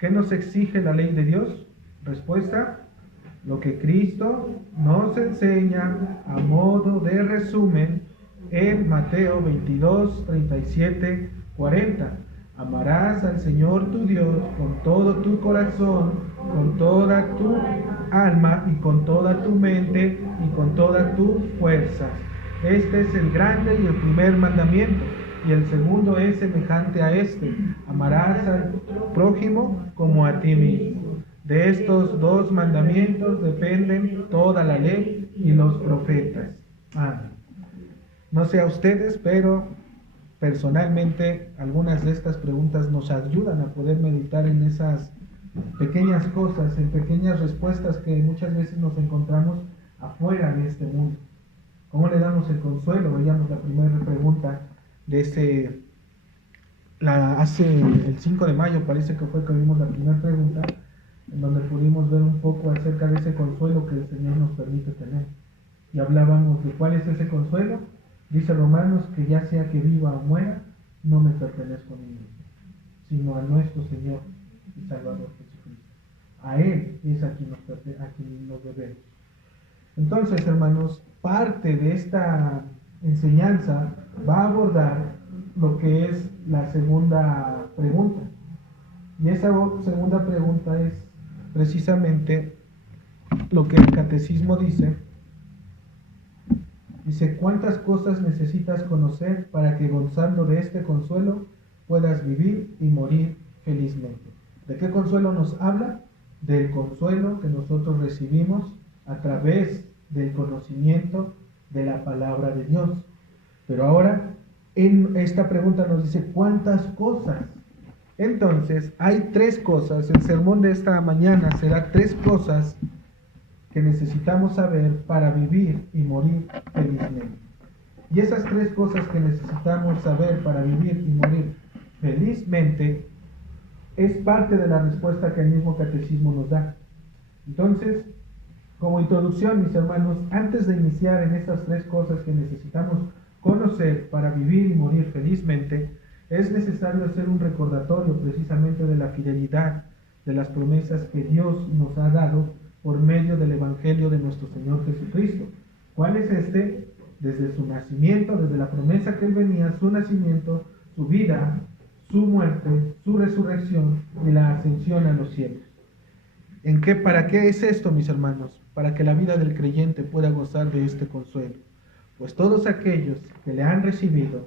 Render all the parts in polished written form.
¿Qué nos exige la ley de Dios? Respuesta: lo que Cristo nos enseña a modo de resumen en Mateo 22, 37, 40. Amarás al Señor tu Dios con todo tu corazón, con toda tu alma y con toda tu mente y con todas tus fuerzas. Este es el grande y el primer mandamiento. Y el segundo es semejante a este: amarás al prójimo como a ti mismo. De estos dos mandamientos dependen toda la ley y los profetas. No sé a ustedes, pero personalmente algunas de estas preguntas nos ayudan a poder meditar en esas pequeñas cosas, en pequeñas respuestas que muchas veces nos encontramos afuera de este mundo. ¿Cómo le damos el consuelo? Veíamos la primera pregunta de hace el 5 de mayo, parece que fue que vimos la primera pregunta, en donde pudimos ver un poco acerca de ese consuelo que el Señor nos permite tener. Y hablábamos de cuál es ese consuelo. Dice Romanos que ya sea que viva o muera, no me pertenezco a mí mismo, sino a nuestro Señor y Salvador Jesucristo. A Él es a quien nos debemos. Entonces, hermanos, parte de esta enseñanza va a abordar lo que es la segunda pregunta. Y esa segunda pregunta es precisamente lo que el catecismo dice. Dice: ¿cuántas cosas necesitas conocer para que, gozando de este consuelo, puedas vivir y morir felizmente? ¿De qué consuelo nos habla? Del consuelo que nosotros recibimos a través del conocimiento de la palabra de Dios. Pero ahora, en esta pregunta nos dice: ¿cuántas cosas? Entonces, hay tres cosas. El sermón de esta mañana será tres cosas que necesitamos saber para vivir y morir felizmente. Y esas tres cosas que necesitamos saber para vivir y morir felizmente es parte de la respuesta que el mismo catecismo nos da. Entonces, como introducción, mis hermanos, antes de iniciar en estas tres cosas que necesitamos conocer para vivir y morir felizmente, es necesario hacer un recordatorio precisamente de la fidelidad de las promesas que Dios nos ha dado por medio del Evangelio de nuestro Señor Jesucristo. ¿Cuál es este? Desde su nacimiento, desde la promesa que Él venía, su nacimiento, su vida, su muerte, su resurrección y la ascensión a los cielos. ¿Para qué es esto, mis hermanos? Para que la vida del creyente pueda gozar de este consuelo. Pues todos aquellos que le han recibido,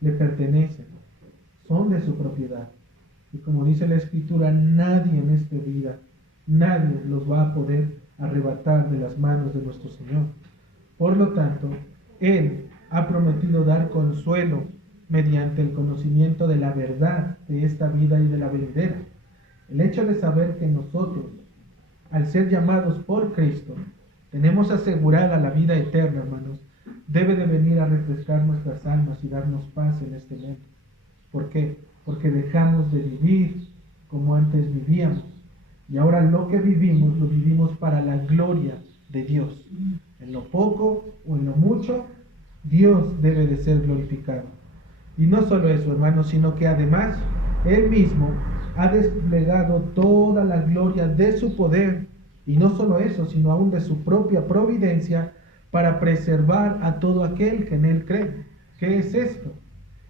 le pertenecen, son de su propiedad. Y como dice la Escritura, nadie en esta vida, nadie los va a poder arrebatar de las manos de nuestro Señor. Por lo tanto, Él ha prometido dar consuelo mediante el conocimiento de la verdad de esta vida y de la venidera. El hecho de saber que nosotros, al ser llamados por Cristo, tenemos asegurada la vida eterna, hermanos, debe de venir a refrescar nuestras almas y darnos paz en este mundo. ¿Por qué? Porque dejamos de vivir como antes vivíamos. Y ahora lo que vivimos, lo vivimos para la gloria de Dios. En lo poco o en lo mucho, Dios debe de ser glorificado. Y no solo eso, hermanos, sino que además Él mismo ha desplegado toda la gloria de su poder, y no solo eso, sino aún de su propia providencia, para preservar a todo aquel que en Él cree. ¿Qué es esto?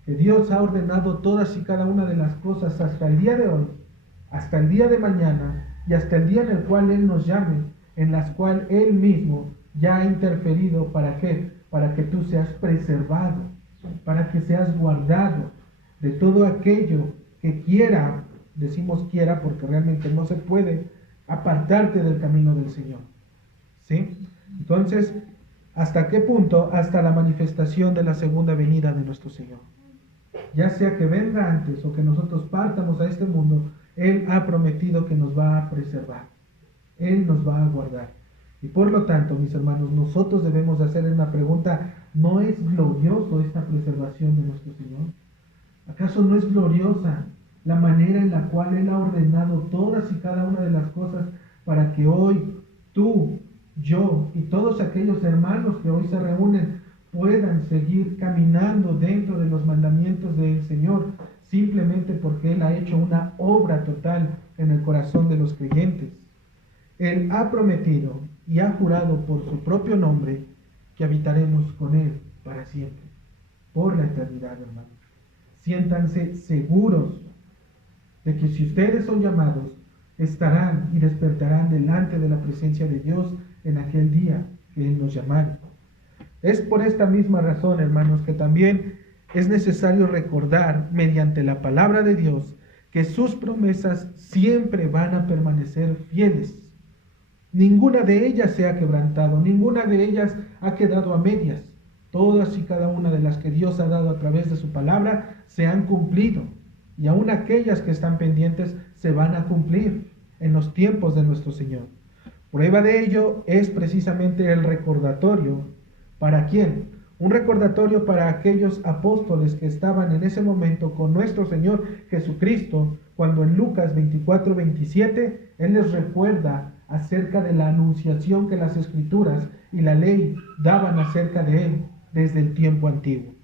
Que Dios ha ordenado todas y cada una de las cosas hasta el día de hoy, hasta el día de mañana y hasta el día en el cual Él nos llame, en las cuales Él mismo ya ha interferido. ¿Para qué? Para que tú seas preservado, para que seas guardado de todo aquello que quiera, decimos quiera porque realmente no se puede, apartarte del camino del Señor. ¿Sí? Entonces, ¿hasta qué punto? Hasta la manifestación de la segunda venida de nuestro Señor. Ya sea que venga antes o que nosotros partamos a este mundo, Él ha prometido que nos va a preservar. Él nos va a guardar. Y por lo tanto, mis hermanos, nosotros debemos hacer una pregunta: ¿no es glorioso esta preservación de nuestro Señor? ¿Acaso no es gloriosa la manera en la cual Él ha ordenado todas y cada una de las cosas para que hoy tú, yo y todos aquellos hermanos que hoy se reúnen puedan seguir caminando dentro de los mandamientos del Señor, simplemente porque Él ha hecho una obra total en el corazón de los creyentes. Él ha prometido y ha jurado por su propio nombre que habitaremos con Él para siempre, por la eternidad, hermanos. Siéntanse seguros de que si ustedes son llamados, estarán y despertarán delante de la presencia de Dios en aquel día que Él nos llamare. Es por esta misma razón, hermanos, que también es necesario recordar mediante la palabra de Dios que sus promesas siempre van a permanecer fieles. Ninguna de ellas se ha quebrantado, ninguna de ellas ha quedado a medias. Todas y cada una de las que Dios ha dado a través de su palabra se han cumplido, y aún aquellas que están pendientes se van a cumplir en los tiempos de nuestro Señor. Prueba de ello es precisamente el recordatorio. ¿Para quién? Un recordatorio para aquellos apóstoles que estaban en ese momento con nuestro Señor Jesucristo, cuando en Lucas 24:27 Él les recuerda acerca de la anunciación que las Escrituras y la ley daban acerca de Él desde el tiempo antiguo.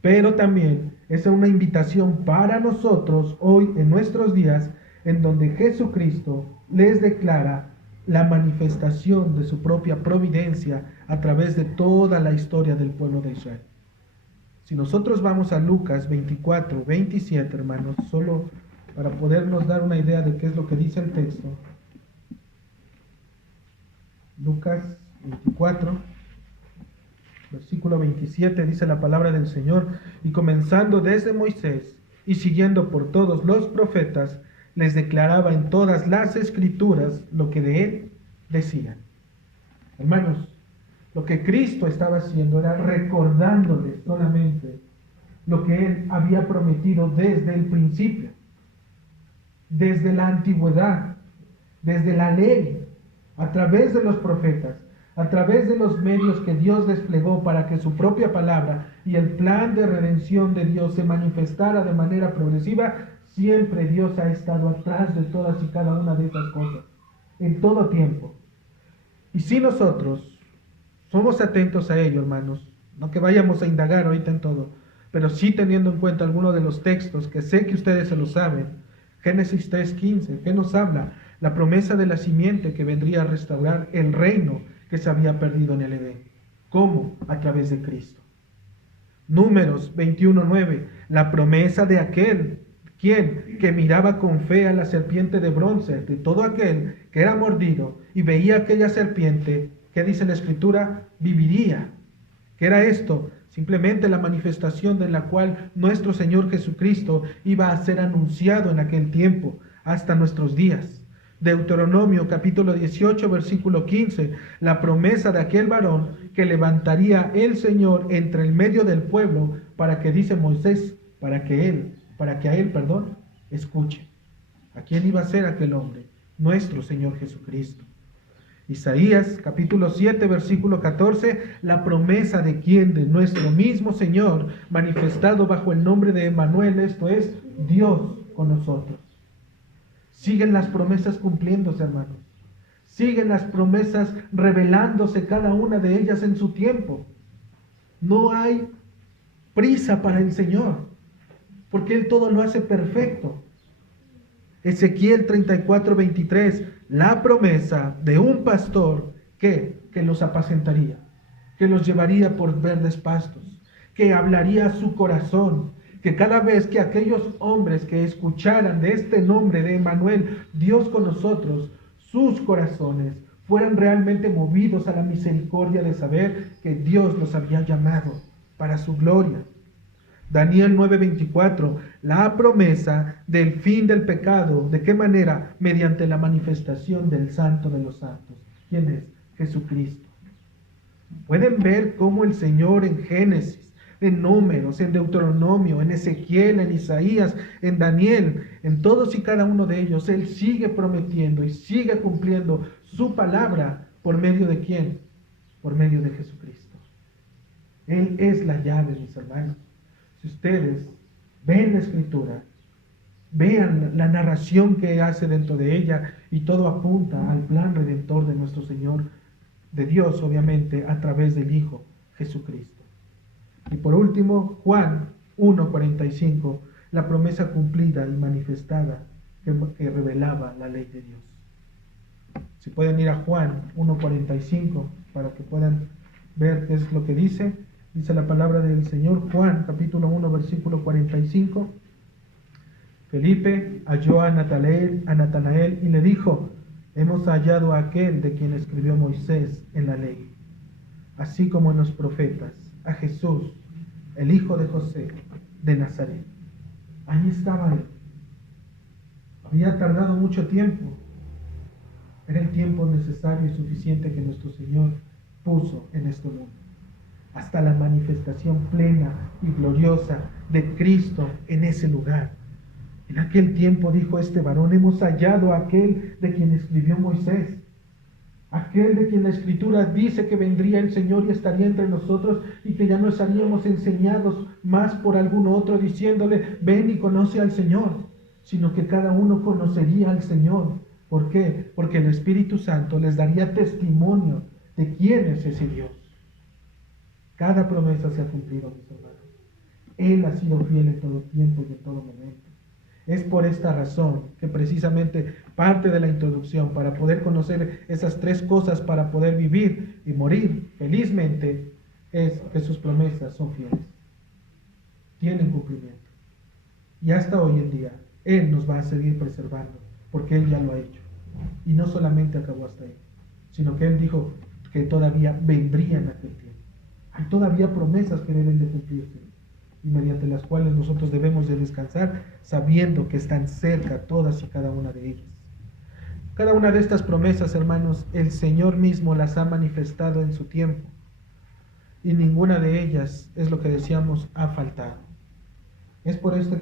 Pero también es una invitación para nosotros hoy en nuestros días, en donde Jesucristo les declara la manifestación de su propia providencia a través de toda la historia del pueblo de Israel. Si nosotros vamos a Lucas 24:27, hermanos, solo para podernos dar una idea de qué es lo que dice el texto. Lucas 24, versículo 27, dice la palabra del Señor: y comenzando desde Moisés y siguiendo por todos los profetas, les declaraba en todas las Escrituras lo que de Él decían. Hermanos, lo que Cristo estaba haciendo era recordándoles solamente lo que Él había prometido desde el principio, desde la antigüedad, desde la ley, a través de los profetas, a través de los medios que Dios desplegó para que su propia palabra y el plan de redención de Dios se manifestara de manera progresiva. Siempre Dios ha estado atrás de todas y cada una de esas cosas, en todo tiempo. Y si nosotros somos atentos a ello, hermanos, no que vayamos a indagar ahorita en todo, pero sí teniendo en cuenta algunos de los textos que sé que ustedes se lo saben. Génesis 3:15, ¿qué nos habla? La promesa de la simiente que vendría a restaurar el reino que se había perdido en el Edén. ¿Cómo? A través de Cristo. Números 21:9, la promesa de aquel, ¿quién? Que miraba con fe a la serpiente de bronce, de todo aquel que era mordido y veía aquella serpiente, ¿qué dice la Escritura? Viviría. ¿Qué era esto? Simplemente la manifestación de la cual nuestro Señor Jesucristo iba a ser anunciado en aquel tiempo, hasta nuestros días. Deuteronomio capítulo 18, versículo 15, la promesa de aquel varón que levantaría el Señor entre el medio del pueblo para que, dice Moisés, para que a él, escuche. ¿A quién iba a ser aquel hombre? Nuestro Señor Jesucristo. Isaías capítulo 7, versículo 14, la promesa de quién, de nuestro mismo Señor, manifestado bajo el nombre de Emmanuel, esto es, Dios con nosotros. Siguen las promesas cumpliéndose, hermanos. Siguen las promesas revelándose cada una de ellas en su tiempo. No hay prisa para el Señor, porque Él todo lo hace perfecto. Ezequiel 34:23, la promesa de un pastor que los apacentaría, que los llevaría por verdes pastos, que hablaría a su corazón, que cada vez que aquellos hombres que escucharan de este nombre de Emmanuel, Dios con nosotros, sus corazones fueran realmente movidos a la misericordia de saber que Dios los había llamado para su gloria. Daniel 9:24, la promesa del fin del pecado. ¿De qué manera? Mediante la manifestación del Santo de los Santos. ¿Quién es? Jesucristo. Pueden ver cómo el Señor en Génesis, en Números, en Deuteronomio, en Ezequiel, en Isaías, en Daniel, en todos y cada uno de ellos, Él sigue prometiendo y sigue cumpliendo su palabra. ¿Por medio de quién? Por medio de Jesucristo. Él es la llave, mis hermanos. Si ustedes ven la Escritura, vean la narración que hace dentro de ella, y todo apunta al plan redentor de nuestro Señor, de Dios obviamente, a través del Hijo Jesucristo. Y por último, Juan 1:45, la promesa cumplida y manifestada que revelaba la ley de Dios. Si pueden ir a Juan 1:45 para que puedan ver qué es lo que dice. Dice la palabra del Señor, Juan capítulo 1 versículo 45. Felipe halló a Natanael y le dijo: hemos hallado a aquel de quien escribió Moisés en la ley, así como en los profetas, a Jesús, el hijo de José de Nazaret. Ahí estaba él. Había tardado mucho tiempo. Era el tiempo necesario y suficiente que nuestro Señor puso en este mundo, hasta la manifestación plena y gloriosa de Cristo en ese lugar. En aquel tiempo dijo este varón: hemos hallado a aquel de quien escribió Moisés, aquel de quien la Escritura dice que vendría el Señor y estaría entre nosotros, y que ya no estaríamos enseñados más por algún otro diciéndole: ven y conoce al Señor, sino que cada uno conocería al Señor. ¿Por qué? Porque el Espíritu Santo les daría testimonio de quién es ese Dios. Cada promesa se ha cumplido, mis hermanos. Él ha sido fiel en todo tiempo y en todo momento. Es por esta razón que precisamente parte de la introducción, para poder conocer esas tres cosas, para poder vivir y morir felizmente, es que sus promesas son fieles, tienen cumplimiento. Y hasta hoy en día, Él nos va a seguir preservando, porque Él ya lo ha hecho. Y no solamente acabó hasta ahí, sino que Él dijo que todavía vendría en aquel tiempo. Hay todavía promesas que deben de cumplirse, y mediante las cuales nosotros debemos de descansar, sabiendo que están cerca todas y cada una de ellas. Cada una de estas promesas, hermanos, el Señor mismo las ha manifestado en su tiempo, y ninguna de ellas, es lo que decíamos, ha faltado. Es por eso, que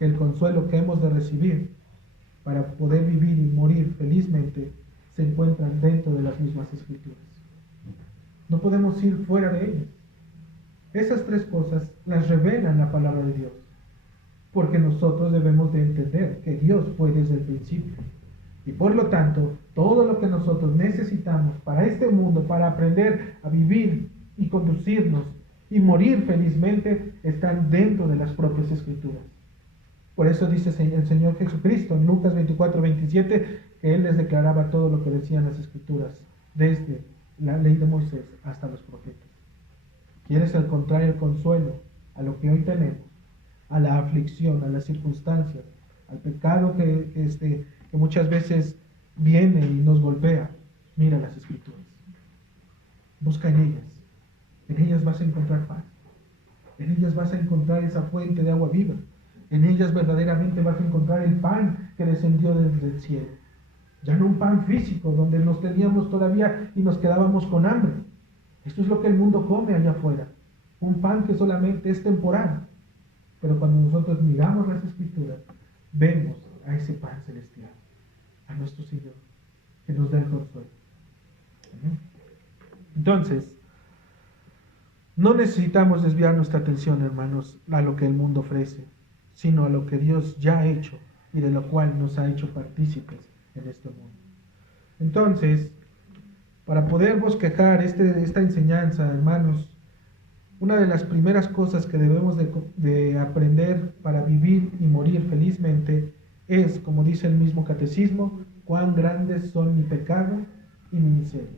el consuelo que hemos de recibir para poder vivir y morir felizmente se encuentran dentro de las mismas Escrituras. No podemos ir fuera de ellas. Esas tres cosas las revelan la palabra de Dios, porque nosotros debemos de entender que Dios fue desde el principio, y por lo tanto todo lo que nosotros necesitamos para este mundo, para aprender a vivir y conducirnos y morir felizmente, están dentro de las propias Escrituras. Por eso dice el Señor Jesucristo en Lucas 24:27 que Él les declaraba todo lo que decían las Escrituras, desde la ley de Moisés hasta los profetas. ¿Quieres al contrario el consuelo a lo que hoy tenemos, a la aflicción, a las circunstancias, al pecado que muchas veces viene y nos golpea? Mira las Escrituras. Busca en ellas. En ellas vas a encontrar paz. En ellas vas a encontrar esa fuente de agua viva. En ellas verdaderamente vas a encontrar el pan que descendió desde el cielo. Ya no un pan físico donde nos teníamos todavía y nos quedábamos con hambre. Esto es lo que el mundo come allá afuera. Un pan que solamente es temporal. Pero cuando nosotros miramos las Escrituras, vemos a ese pan celestial, a nuestro Señor, que nos da el consuelo. Entonces, no necesitamos desviar nuestra atención, hermanos, a lo que el mundo ofrece, sino a lo que Dios ya ha hecho y de lo cual nos ha hecho partícipes en este mundo. Entonces, para poder bosquejar esta enseñanza, hermanos, una de las primeras cosas que debemos de aprender para vivir y morir felizmente es, como dice el mismo catecismo, cuán grandes son mi pecado y mi miseria.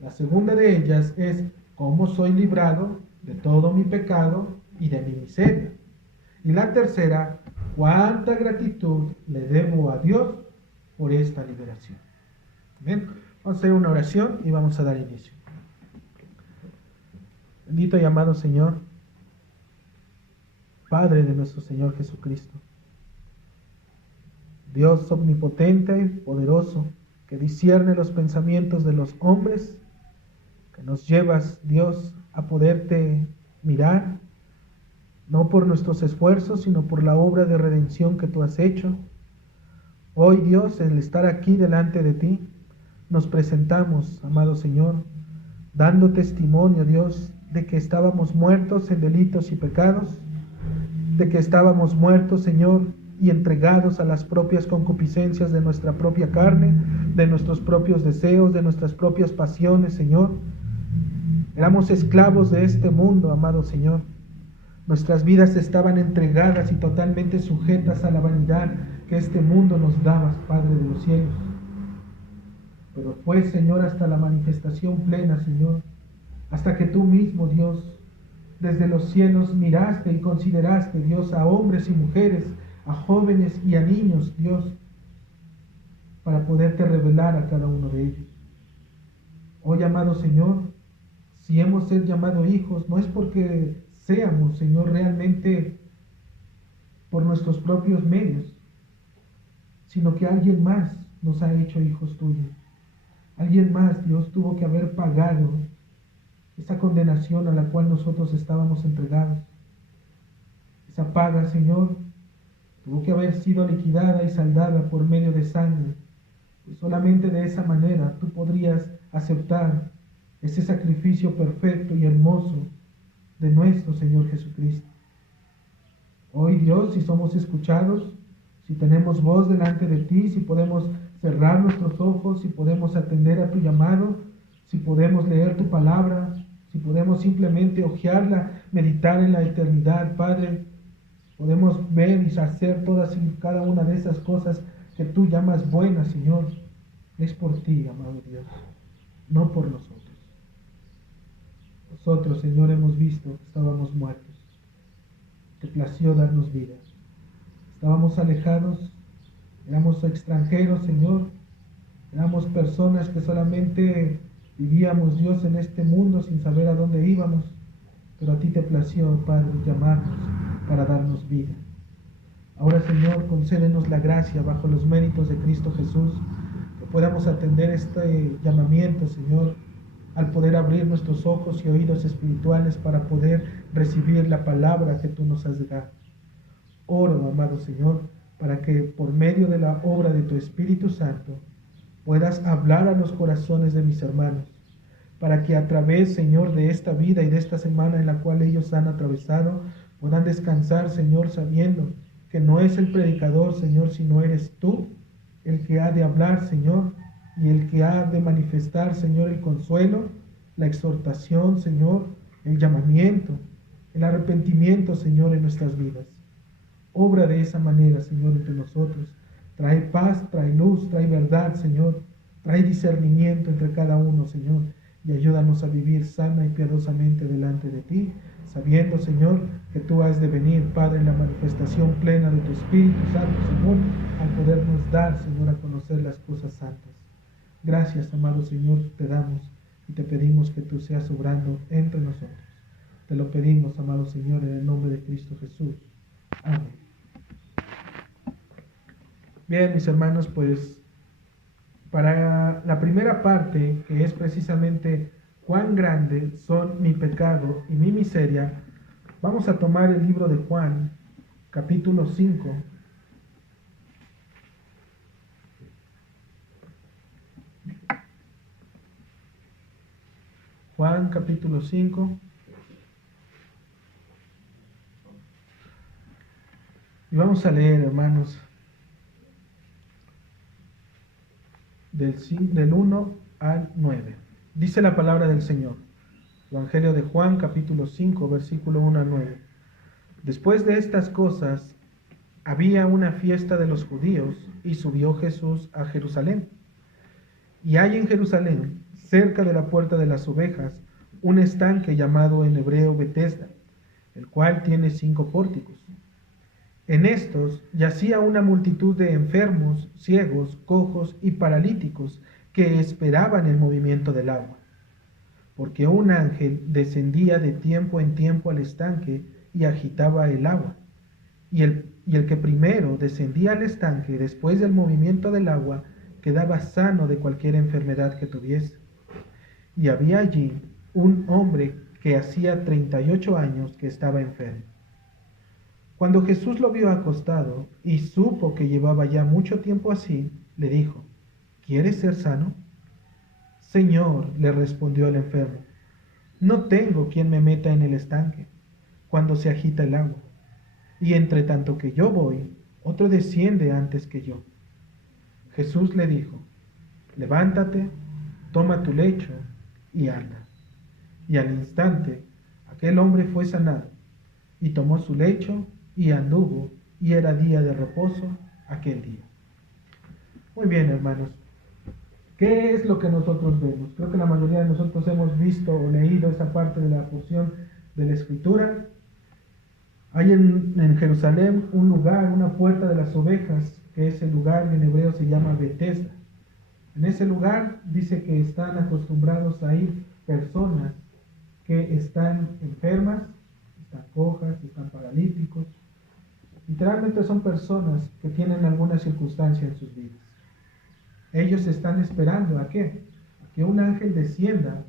La segunda de ellas es cómo soy librado de todo mi pecado y de mi miseria. Y la tercera, cuánta gratitud le debo a Dios por esta liberación. Bien, vamos a hacer una oración y vamos a dar inicio. Bendito y amado Señor, Padre de nuestro Señor Jesucristo, Dios omnipotente y poderoso, que discierne los pensamientos de los hombres, que nos llevas, Dios, a poderte mirar, no por nuestros esfuerzos, sino por la obra de redención que tú has hecho. Hoy, Dios, el estar aquí delante de ti, nos presentamos, amado Señor, dando testimonio, Dios, de que estábamos muertos en delitos y pecados, de que estábamos muertos, Señor, y entregados a las propias concupiscencias de nuestra propia carne, de nuestros propios deseos, de nuestras propias pasiones, Señor. Éramos esclavos de este mundo, amado Señor. Nuestras vidas estaban entregadas y totalmente sujetas a la vanidad que este mundo nos daba, Padre de los cielos. Pero fue, Señor, hasta la manifestación plena, Señor, hasta que tú mismo, Dios, desde los cielos miraste y consideraste, Dios, a hombres y mujeres, a jóvenes y a niños, Dios, para poderte revelar a cada uno de ellos. Hoy, amado Señor, si hemos sido llamados hijos, no es porque seamos, Señor, realmente por nuestros propios medios, sino que alguien más nos ha hecho hijos tuyos. Alguien más, Dios, tuvo que haber pagado esa condenación a la cual nosotros estábamos entregados. Esa paga, Señor, tuvo que haber sido liquidada y saldada por medio de sangre. Y solamente de esa manera tú podrías aceptar ese sacrificio perfecto y hermoso de nuestro Señor Jesucristo. Hoy, Dios, si somos escuchados, si tenemos voz delante de ti, si podemos cerrar nuestros ojos, si podemos atender a tu llamado, si podemos leer tu palabra, si podemos simplemente hojearla, meditar en la eternidad, Padre, podemos ver y hacer todas y cada una de esas cosas que tú llamas buenas, Señor, es por ti, amado Dios, no por nosotros. Nosotros, Señor, hemos visto que estábamos muertos. Te plació darnos vida. Estábamos alejados, éramos extranjeros, Señor. Éramos personas que solamente vivíamos, Dios, en este mundo sin saber a dónde íbamos. Pero a ti te plació, Padre, llamarnos para darnos vida. Ahora, Señor, concédenos la gracia bajo los méritos de Cristo Jesús, que podamos atender este llamamiento, Señor, al poder abrir nuestros ojos y oídos espirituales para poder recibir la palabra que tú nos has de dar. Oro, amado Señor, para que por medio de la obra de tu Espíritu Santo puedas hablar a los corazones de mis hermanos, para que a través, Señor, de esta vida y de esta semana en la cual ellos han atravesado, puedan descansar, Señor, sabiendo que no es el predicador, Señor, sino eres tú el que ha de hablar, Señor, y el que ha de manifestar, Señor, el consuelo, la exhortación, Señor, el llamamiento, el arrepentimiento, Señor, en nuestras vidas. Obra de esa manera, Señor, entre nosotros. Trae paz, trae luz, trae verdad, Señor. Trae discernimiento entre cada uno, Señor. Y ayúdanos a vivir sana y piadosamente delante de ti, sabiendo, Señor, que tú has de venir, Padre, en la manifestación plena de tu Espíritu Santo, Señor, al podernos dar, Señor, a conocer las cosas santas. Gracias, amado Señor, te damos y te pedimos que tú seas obrando entre nosotros. Te lo pedimos, amado Señor, en el nombre de Cristo Jesús. Amén. Bien, mis hermanos, pues para la primera parte, que es precisamente cuán grande son mi pecado y mi miseria, vamos a tomar el libro de Juan, capítulo 5. Juan, capítulo 5. Y vamos a leer, hermanos, del 1 al 9. Dice la palabra del Señor. Evangelio de Juan, capítulo 5, versículo 1 al 9. Después de estas cosas, había una fiesta de los judíos y subió Jesús a Jerusalén. Y hay en Jerusalén, cerca de la puerta de las ovejas, un estanque llamado en hebreo Betesda, el cual tiene 5 pórticos. En estos yacía una multitud de enfermos, ciegos, cojos y paralíticos que esperaban el movimiento del agua. Porque un ángel descendía de tiempo en tiempo al estanque y agitaba el agua. Y el que primero descendía al estanque después del movimiento del agua quedaba sano de cualquier enfermedad que tuviese. Y había allí un hombre que hacía 38 años que estaba enfermo. Cuando Jesús lo vio acostado y supo que llevaba ya mucho tiempo así, le dijo: ¿Quieres ser sano? Señor, le respondió el enfermo, no tengo quien me meta en el estanque cuando se agita el agua, y entre tanto que yo voy, otro desciende antes que yo. Jesús le dijo: levántate, toma tu lecho y anda. Y al instante aquel hombre fue sanado, y tomó su lecho y anduvo, y era día de reposo aquel día. Muy bien, hermanos. ¿Qué es lo que nosotros vemos? Creo que la mayoría de nosotros hemos visto o leído esa parte de la porción de la Escritura. Hay en Jerusalén un lugar, una puerta de las ovejas, que ese lugar en hebreo se llama Betesda. En ese lugar dice que están acostumbrados a ir personas que están enfermas, están cojas, están paralíticos. Literalmente son personas que tienen alguna circunstancia en sus vidas. Ellos están esperando ¿a qué? A que un ángel descienda,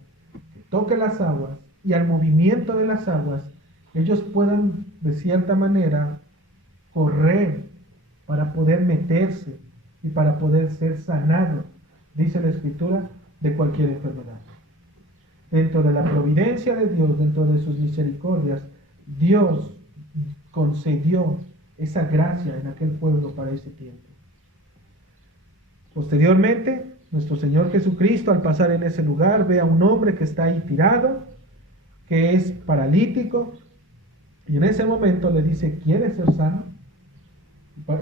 que toque las aguas, y al movimiento de las aguas ellos puedan de cierta manera correr para poder meterse y para poder ser sanados, dice la Escritura, de cualquier enfermedad. Dentro de la providencia de Dios, dentro de sus misericordias, Dios concedió esa gracia en aquel pueblo para ese tiempo. Posteriormente, nuestro Señor Jesucristo, al pasar en ese lugar, ve a un hombre que está ahí tirado, que es paralítico, y en ese momento le dice: ¿quieres ser sano?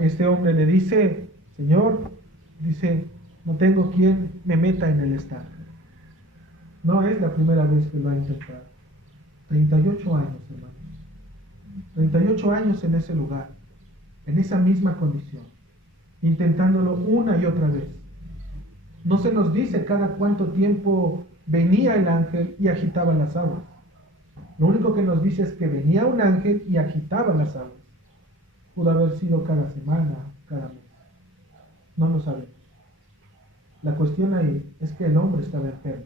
Este hombre le dice: Señor, dice, no tengo quien me meta en el estanque. No es la primera vez que lo ha intentado. 38 años, hermanos. 38 años en ese lugar, en esa misma condición, intentándolo una y otra vez. No se nos dice cada cuánto tiempo venía el ángel y agitaba las aguas. Lo único que nos dice es que venía un ángel y agitaba las aguas. Pudo haber sido cada semana, cada mes. No lo sabemos. La cuestión ahí es que el hombre estaba enfermo.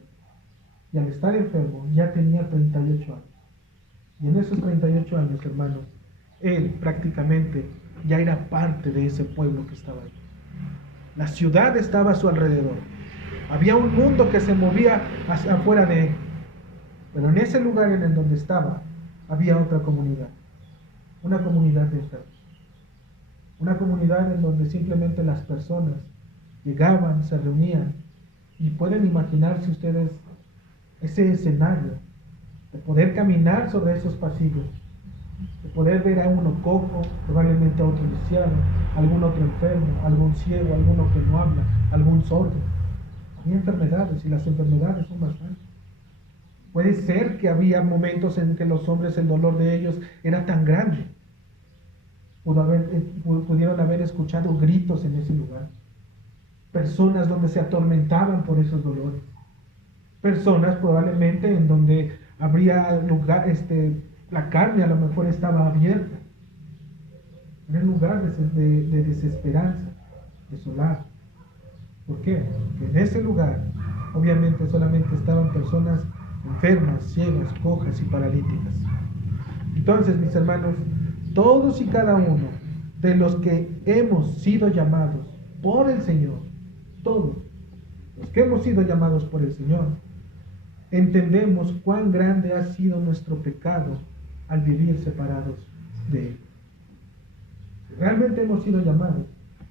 Y al estar enfermo ya tenía 38 años. Y en esos 38 años, hermanos, él prácticamente ya era parte de ese pueblo que estaba ahí. La ciudad estaba a su alrededor. Había un mundo que se movía hacia afuera de él. Pero en ese lugar en el donde estaba, había otra comunidad. Una comunidad de enfermos. Una comunidad en donde simplemente las personas llegaban, se reunían. Y pueden imaginarse ustedes ese escenario de poder caminar sobre esos pasillos, de poder ver a uno cojo, probablemente a otro lisiado, algún otro enfermo, algún ciego, alguno que no habla, algún sordo. Había enfermedades y las enfermedades son bastantes. Puede ser que había momentos en que los hombres, el dolor de ellos era tan grande. Pudieron haber escuchado gritos en ese lugar. Personas donde se atormentaban por esos dolores. Personas probablemente en donde habría lugar, la carne a lo mejor estaba abierta. Era un lugar de desesperanza, desolado. ¿Por qué? Porque en ese lugar obviamente solamente estaban personas enfermas, ciegas, cojas y paralíticas. Entonces, mis hermanos, todos y cada uno de los que hemos sido llamados por el Señor, todos los que hemos sido llamados por el Señor, entendemos cuán grande ha sido nuestro pecado al vivir separados de Él. Realmente hemos sido llamados.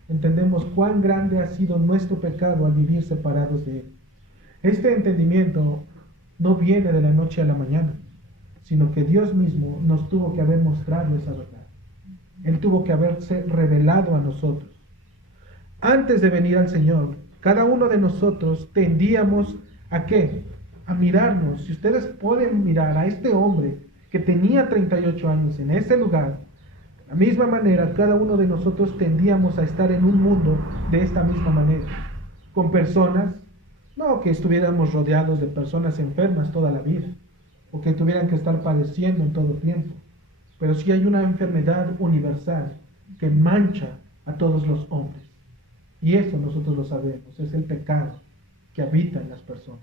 Entendemos cuán grande ha sido nuestro pecado al vivir separados de Él. Este entendimiento no viene de la noche a la mañana, sino que Dios mismo nos tuvo que haber mostrado esa verdad. Él tuvo que haberse revelado a nosotros. Antes de venir al Señor, cada uno de nosotros tendíamos ¿a qué? A mirarnos. Si ustedes pueden mirar a este hombre que tenía 38 años en ese lugar, de la misma manera, cada uno de nosotros tendíamos a estar en un mundo de esta misma manera, con personas, no que estuviéramos rodeados de personas enfermas toda la vida, o que tuvieran que estar padeciendo en todo tiempo, pero sí hay una enfermedad universal que mancha a todos los hombres, y eso nosotros lo sabemos, es el pecado que habita en las personas.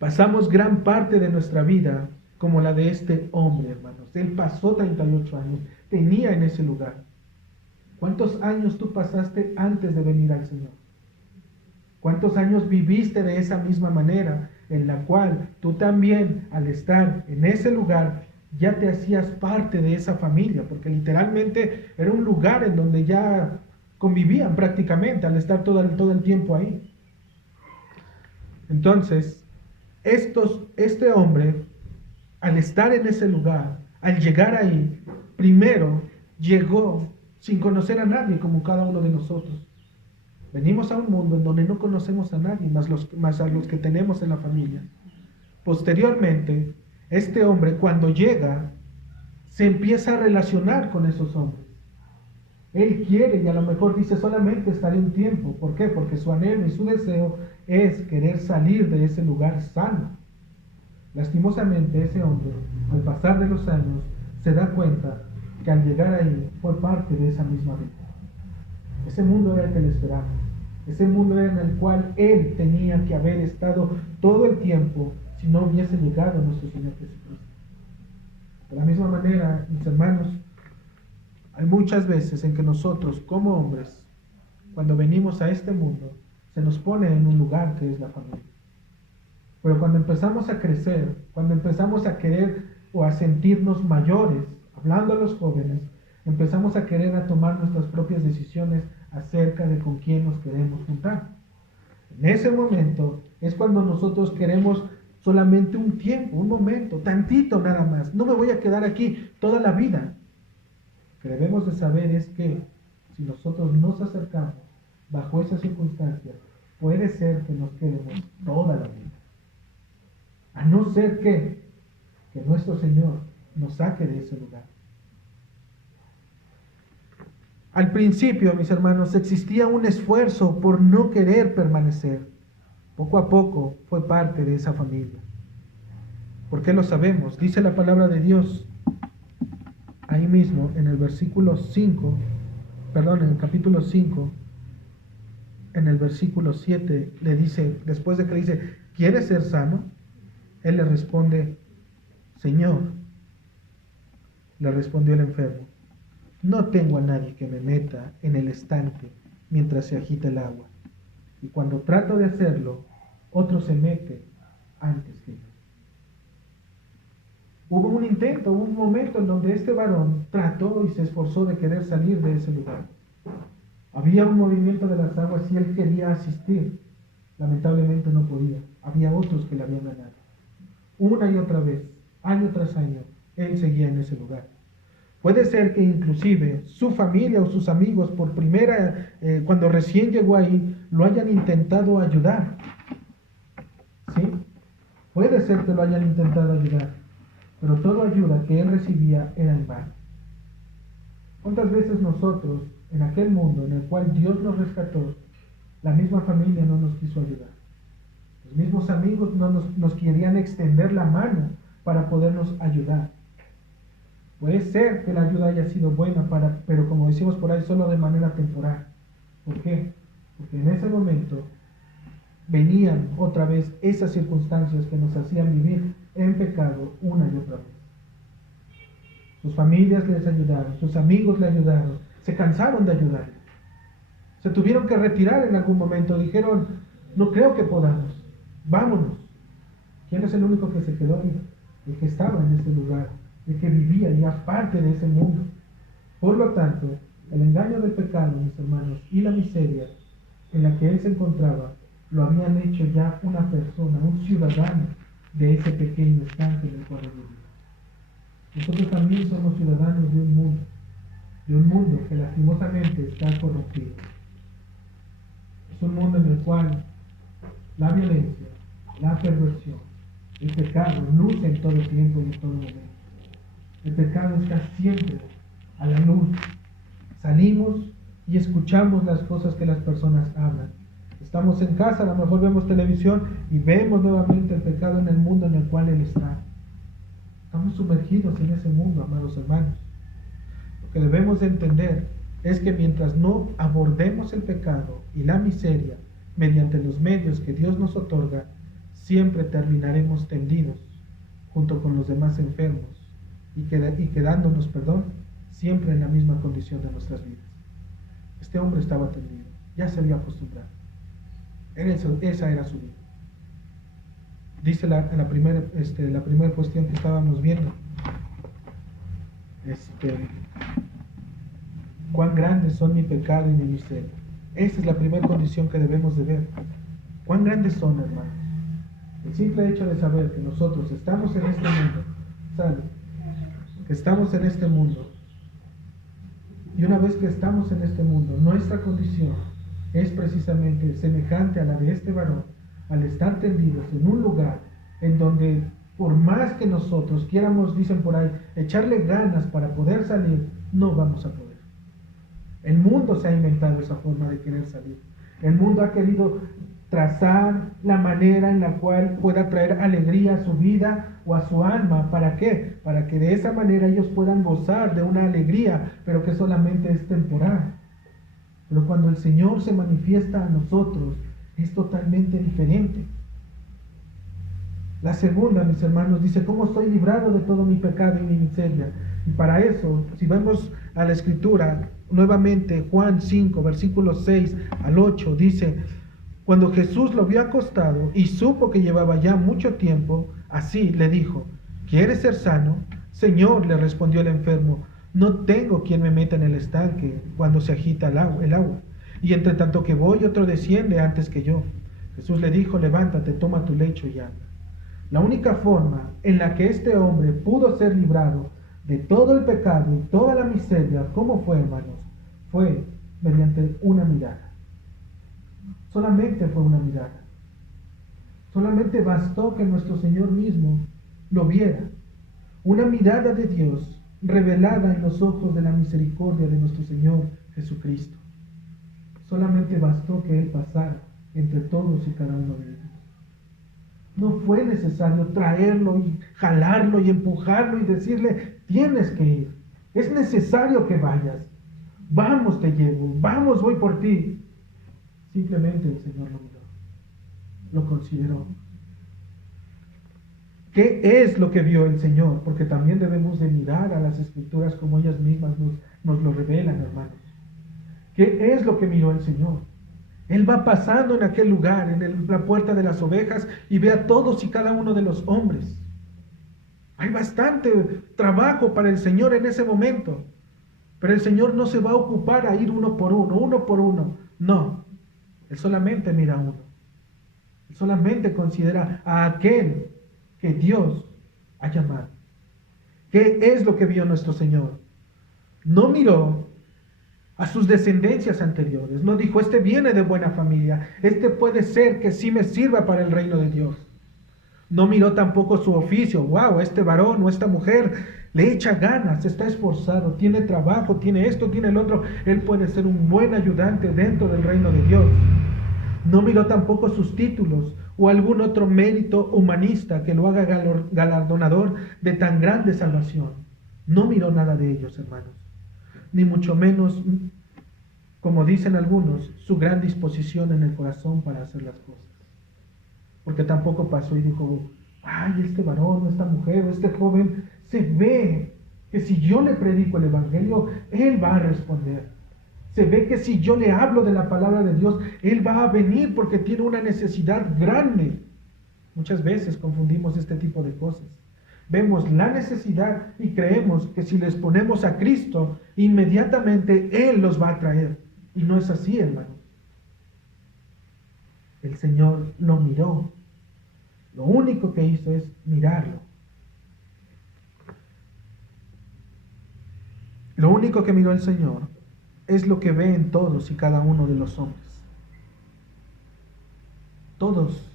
Pasamos gran parte de nuestra vida como la de este hombre, hermanos. Él pasó 38 años, tenía en ese lugar. ¿Cuántos años tú pasaste antes de venir al Señor? ¿Cuántos años viviste de esa misma manera en la cual tú también, al estar en ese lugar, ya te hacías parte de esa familia? Porque literalmente era un lugar en donde ya convivían prácticamente al estar todo el tiempo ahí. Entonces, este hombre al estar en ese lugar, al llegar ahí, primero llegó sin conocer a nadie como cada uno de nosotros. Venimos a un mundo en donde no conocemos a nadie más a los que tenemos en la familia. Posteriormente, este hombre cuando llega, se empieza a relacionar con esos hombres. Él quiere y a lo mejor dice solamente estaré un tiempo. ¿Por qué? Porque su anhelo y su deseo es querer salir de ese lugar sano. Lastimosamente ese hombre, al pasar de los años, se da cuenta que al llegar ahí fue parte de esa misma vida. Ese mundo era el que le esperaba. Ese mundo era en el cual él tenía que haber estado todo el tiempo si no hubiese llegado a nuestro Señor Jesucristo. De la misma manera, mis hermanos, hay muchas veces en que nosotros, como hombres, cuando venimos a este mundo, se nos pone en un lugar que es la familia. Pero cuando empezamos a crecer, cuando empezamos a querer o a sentirnos mayores, hablando a los jóvenes, empezamos a querer a tomar nuestras propias decisiones acerca de con quién nos queremos juntar. En ese momento es cuando nosotros queremos solamente un tiempo, un momento, tantito nada más. No me voy a quedar aquí toda la vida. Lo que debemos de saber es que si nosotros nos acercamos bajo esas circunstancias, puede ser que nos quedemos toda la vida. A no ser que nuestro Señor nos saque de ese lugar. Al principio, mis hermanos, existía un esfuerzo por no querer permanecer. Poco a poco fue parte de esa familia. ¿Por qué lo sabemos? Dice la palabra de Dios ahí mismo en el versículo 5, en el capítulo 5, en el versículo 7, le dice, después de que le dice, ¿quieres ser sano? Él le responde, Señor, le respondió el enfermo, no tengo a nadie que me meta en el estanque mientras se agita el agua. Y cuando trato de hacerlo, otro se mete antes que yo. Hubo un intento, hubo un momento en donde este varón trató y se esforzó de querer salir de ese lugar. Había un movimiento de las aguas y él quería asistir. Lamentablemente no podía. Había otros que le habían ganado. Una y otra vez, año tras año, él seguía en ese lugar. Puede ser que inclusive su familia o sus amigos cuando recién llegó ahí, lo hayan intentado ayudar. ¿Sí? Puede ser que lo hayan intentado ayudar, pero toda ayuda que él recibía era en vano. ¿Cuántas veces nosotros, en aquel mundo en el cual Dios nos rescató, la misma familia no nos quiso ayudar? Los mismos amigos no nos querían extender la mano para podernos ayudar. Puede ser que la ayuda haya sido buena, pero como decimos por ahí, solo de manera temporal. ¿Por qué? Porque en ese momento venían otra vez esas circunstancias que nos hacían vivir en pecado una y otra vez. Sus familias les ayudaron, sus amigos le ayudaron, se cansaron de ayudarle. Se tuvieron que retirar en algún momento, dijeron, no creo que podamos, vámonos. ¿Quién es el único que se quedó ahí? El que estaba en ese lugar, el que vivía ya parte de ese mundo. Por lo tanto, el engaño del pecado, mis hermanos, y la miseria en la que él se encontraba, lo habían hecho ya una persona, un ciudadano de ese pequeño estanque en el cual vivía. Nosotros también somos ciudadanos de un mundo que lastimosamente está corrompido. Es un mundo en el cual la violencia, la perversión, el pecado luce en todo tiempo y en todo momento. El pecado está siempre a la luz. Salimos y escuchamos las cosas que las personas hablan. Estamos en casa, a lo mejor vemos televisión y vemos nuevamente el pecado en el mundo en el cual él está. Estamos sumergidos en ese mundo, amados hermanos. Lo que debemos de entender es que mientras no abordemos el pecado y la miseria mediante los medios que Dios nos otorga, siempre terminaremos tendidos junto con los demás enfermos y quedándonos, siempre en la misma condición de nuestras vidas. Este hombre estaba tendido, ya se había acostumbrado. Esa era su vida. Dice la primera cuestión que estábamos viendo. Cuán grandes son mi pecado y mi miseria. Esa es la primera condición que debemos de ver. Cuán grandes son, hermanos. El simple hecho de saber que nosotros estamos en este mundo ¿sabe? Que estamos en este mundo. Y una vez que estamos en este mundo, nuestra condición es precisamente semejante a la de este varón, al estar tendidos en un lugar en donde por más que nosotros quieramos, dicen por ahí, echarle ganas para poder salir, no vamos a poder. El mundo se ha inventado esa forma de querer salir. El mundo ha querido trazar la manera en la cual pueda traer alegría a su vida o a su alma. ¿Para qué? Para que de esa manera ellos puedan gozar de una alegría, pero que solamente es temporal. Pero cuando el Señor se manifiesta a nosotros, es totalmente diferente. La segunda, mis hermanos, dice, ¿cómo estoy librado de todo mi pecado y mi miseria? Y para eso, si vamos a la Escritura, nuevamente Juan 5, versículos 6 al 8, dice, cuando Jesús lo vio acostado y supo que llevaba ya mucho tiempo, así le dijo, ¿quieres ser sano? Señor, le respondió el enfermo, no tengo quien me meta en el estanque cuando se agita el agua. Y entre tanto que voy, otro desciende antes que yo. Jesús le dijo, levántate, toma tu lecho y anda. La única forma en la que este hombre pudo ser librado de todo el pecado y toda la miseria, ¿cómo fue, hermanos? Fue mediante una mirada. Solamente fue una mirada. Solamente bastó que nuestro Señor mismo lo viera. Una mirada de Dios revelada en los ojos de la misericordia de nuestro Señor Jesucristo. Solamente bastó que Él pasara entre todos y cada uno de ellos. No fue necesario traerlo y jalarlo y empujarlo y decirle, tienes que ir. Es necesario que vayas. Vamos, te llevo. Vamos, voy por ti. Simplemente el Señor lo miró. Lo consideró. ¿Qué es lo que vio el Señor? Porque también debemos de mirar a las Escrituras como ellas mismas nos lo revelan, hermanos. ¿Qué es lo que miró el Señor? Él va pasando en aquel lugar, en la puerta de las ovejas, y ve a todos y cada uno de los hombres. Hay bastante trabajo para el Señor en ese momento. Pero el Señor no se va a ocupar a ir uno por uno. No. Él solamente mira a uno. Él solamente considera a aquel que Dios ha llamado. ¿Qué es lo que vio nuestro Señor? No miró a sus descendencias anteriores. No dijo, este viene de buena familia, este puede ser que sí me sirva para el reino de Dios. No miró tampoco su oficio. Wow, este varón o esta mujer le echa ganas, está esforzado, tiene trabajo, tiene esto, tiene el otro. Él puede ser un buen ayudante dentro del reino de Dios. No miró tampoco sus títulos o algún otro mérito humanista que lo haga galardonador de tan grande salvación. No miró nada de ellos, hermanos. Ni mucho menos, como dicen algunos, su gran disposición en el corazón para hacer las cosas. Porque tampoco pasó y dijo, ay, este varón, esta mujer, este joven, se ve que si yo le predico el Evangelio, él va a responder. Se ve que si yo le hablo de la palabra de Dios, él va a venir porque tiene una necesidad grande. Muchas veces confundimos este tipo de cosas. Vemos la necesidad y creemos que si les ponemos a Cristo, inmediatamente Él los va a traer. Y no es así, hermanos. El Señor lo miró. Lo único que hizo es mirarlo. Lo único que miró el Señor es lo que ve en todos y cada uno de los hombres. Todos,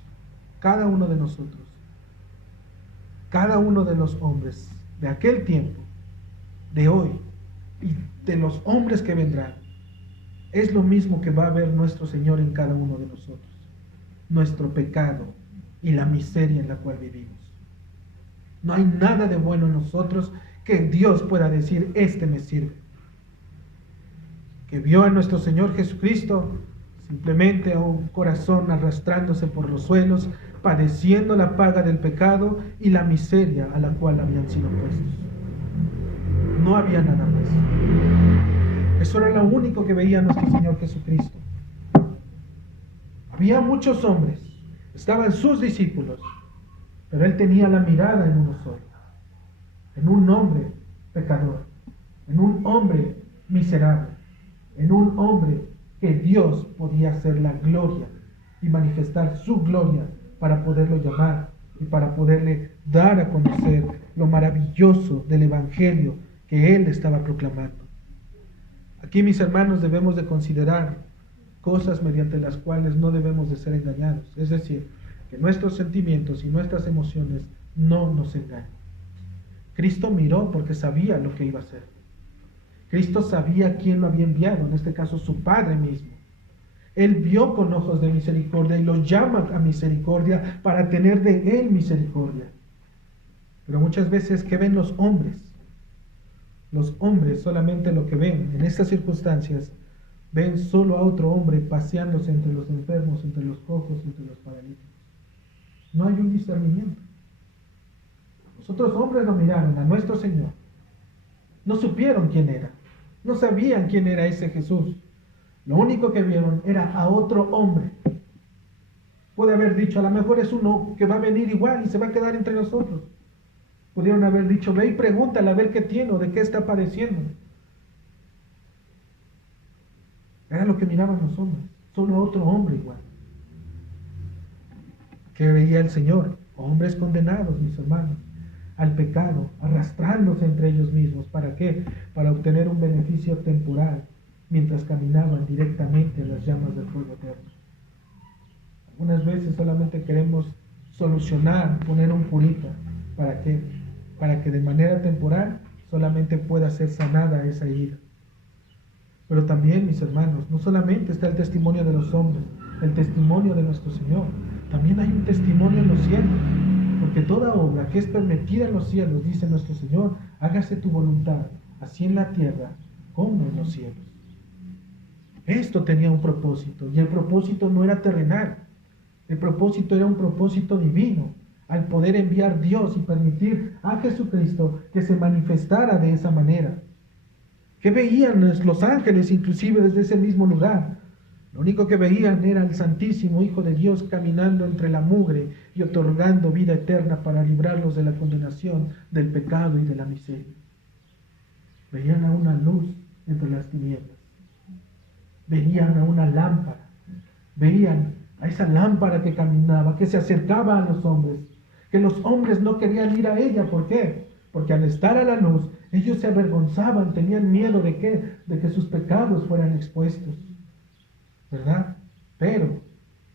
cada uno de nosotros. Cada uno de los hombres de aquel tiempo, de hoy y de los hombres que vendrán, es lo mismo que va a ver nuestro Señor en cada uno de nosotros. Nuestro pecado y la miseria en la cual vivimos. No hay nada de bueno en nosotros que Dios pueda decir, este me sirve. Que vio a nuestro Señor Jesucristo simplemente a un corazón arrastrándose por los suelos, padeciendo la paga del pecado y la miseria a la cual habían sido puestos. No había nada más. Eso era lo único que veía nuestro Señor Jesucristo. Había muchos hombres, estaban sus discípulos, pero Él tenía la mirada en uno solo, en un hombre pecador, en un hombre miserable, en un hombre que Dios podía hacer la gloria y manifestar su gloria para poderlo llamar y para poderle dar a conocer lo maravilloso del Evangelio que él estaba proclamando. Aquí, mis hermanos, debemos de considerar cosas mediante las cuales no debemos de ser engañados. Es decir, que nuestros sentimientos y nuestras emociones no nos engañen. Cristo miró porque sabía lo que iba a hacer. Cristo sabía quién lo había enviado, en este caso su Padre mismo. Él vio con ojos de misericordia y lo llama a misericordia para tener de él misericordia. Pero muchas veces, ¿qué ven los hombres? Los hombres solamente lo que ven en estas circunstancias, ven solo a otro hombre paseándose entre los enfermos, entre los cojos, entre los paralíticos. No hay un discernimiento. Los otros hombres lo miraron a nuestro Señor. No supieron quién era. No sabían quién era ese Jesús. Lo único que vieron era a otro hombre. Puede haber dicho, a lo mejor es uno que va a venir igual y se va a quedar entre nosotros. Pudieron haber dicho, ve y pregúntale a ver qué tiene o de qué está padeciendo. Era lo que miraban los hombres. Solo otro hombre igual. ¿Qué veía el Señor? Hombres condenados, mis hermanos, al pecado, arrastrándose entre ellos mismos. ¿Para qué? Para obtener un beneficio temporal, mientras caminaban directamente a las llamas del fuego eterno. Algunas veces solamente queremos solucionar, poner un curita. ¿Para qué? Para que de manera temporal solamente pueda ser sanada esa herida. Pero también, mis hermanos, no solamente está el testimonio de los hombres, el testimonio de nuestro Señor, también hay un testimonio en los cielos, porque toda obra que es permitida en los cielos, dice nuestro Señor, hágase tu voluntad, así en la tierra como en los cielos. Esto tenía un propósito, y el propósito no era terrenal, el propósito era un propósito divino, al poder enviar Dios y permitir a Jesucristo que se manifestara de esa manera. ¿Qué veían los ángeles inclusive desde ese mismo lugar? Lo único que veían era al Santísimo Hijo de Dios caminando entre la mugre y otorgando vida eterna para librarlos de la condenación, del pecado y de la miseria. Veían a una luz entre las tinieblas. Veían a una lámpara. Veían a esa lámpara que caminaba, que se acercaba a los hombres, que los hombres no querían ir a ella. ¿Por qué? Porque al estar a la luz, ellos se avergonzaban, tenían miedo ¿de qué? De que sus pecados fueran expuestos, ¿verdad? Pero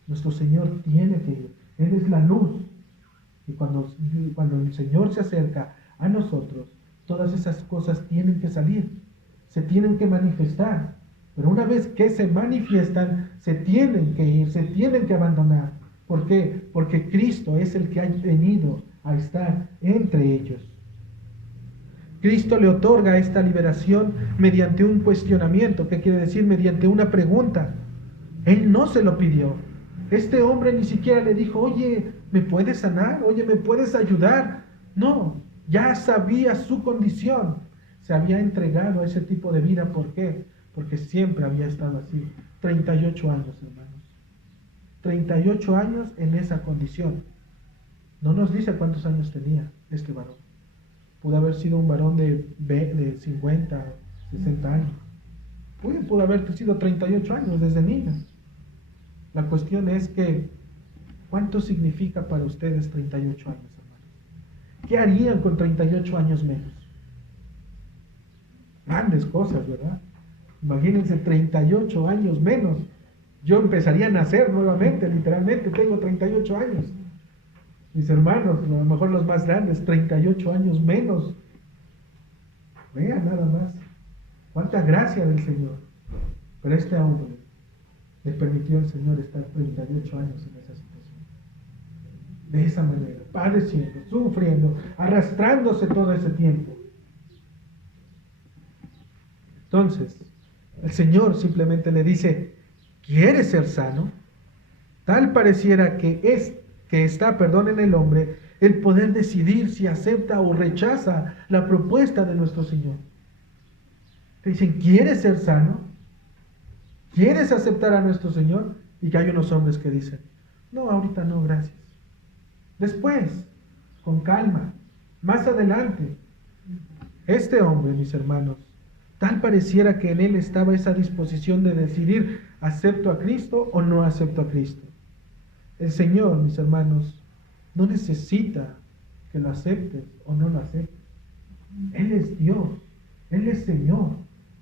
nuestro Señor tiene que ir. Él es la luz. Y cuando el Señor se acerca a nosotros, todas esas cosas tienen que salir, se tienen que manifestar. Pero una vez que se manifiestan, se tienen que ir, se tienen que abandonar. ¿Por qué? Porque Cristo es el que ha venido a estar entre ellos. Cristo le otorga esta liberación mediante un cuestionamiento. ¿Qué quiere decir? Mediante una pregunta. Él no se lo pidió. Este hombre ni siquiera le dijo, oye, ¿me puedes sanar? Oye, ¿me puedes ayudar? No, ya sabía su condición. Se había entregado a ese tipo de vida. ¿Por qué? Porque siempre había estado así. 38 años, hermanos. 38 años en esa condición. No nos dice cuántos años tenía este varón. Pudo haber sido un varón de 50, 60 años. Pudo haber sido 38 años desde niño. La cuestión es que, ¿cuánto significa para ustedes 38 años, hermanos? ¿Qué harían con 38 años menos? Grandes cosas, ¿verdad? Imagínense 38 años menos. Yo empezaría a nacer nuevamente, literalmente, tengo 38 años. Mis hermanos, a lo mejor los más grandes, 38 años menos. Vean nada más. Cuánta gracia del Señor. Pero este hombre le permitió al Señor estar 38 años en esa situación. De esa manera, padeciendo, sufriendo, arrastrándose todo ese tiempo. Entonces, el Señor simplemente le dice, ¿quieres ser sano? Tal pareciera que está en el hombre el poder decidir si acepta o rechaza la propuesta de nuestro Señor. Te dicen, ¿quieres ser sano? ¿Quieres aceptar a nuestro Señor? Y que hay unos hombres que dicen, no, ahorita no, gracias. Después, con calma, más adelante. Este hombre, mis hermanos, tal pareciera que en él estaba esa disposición de decidir, ¿acepto a Cristo o no acepto a Cristo? El Señor, mis hermanos, no necesita que lo aceptes o no lo aceptes. Él es Dios, Él es Señor,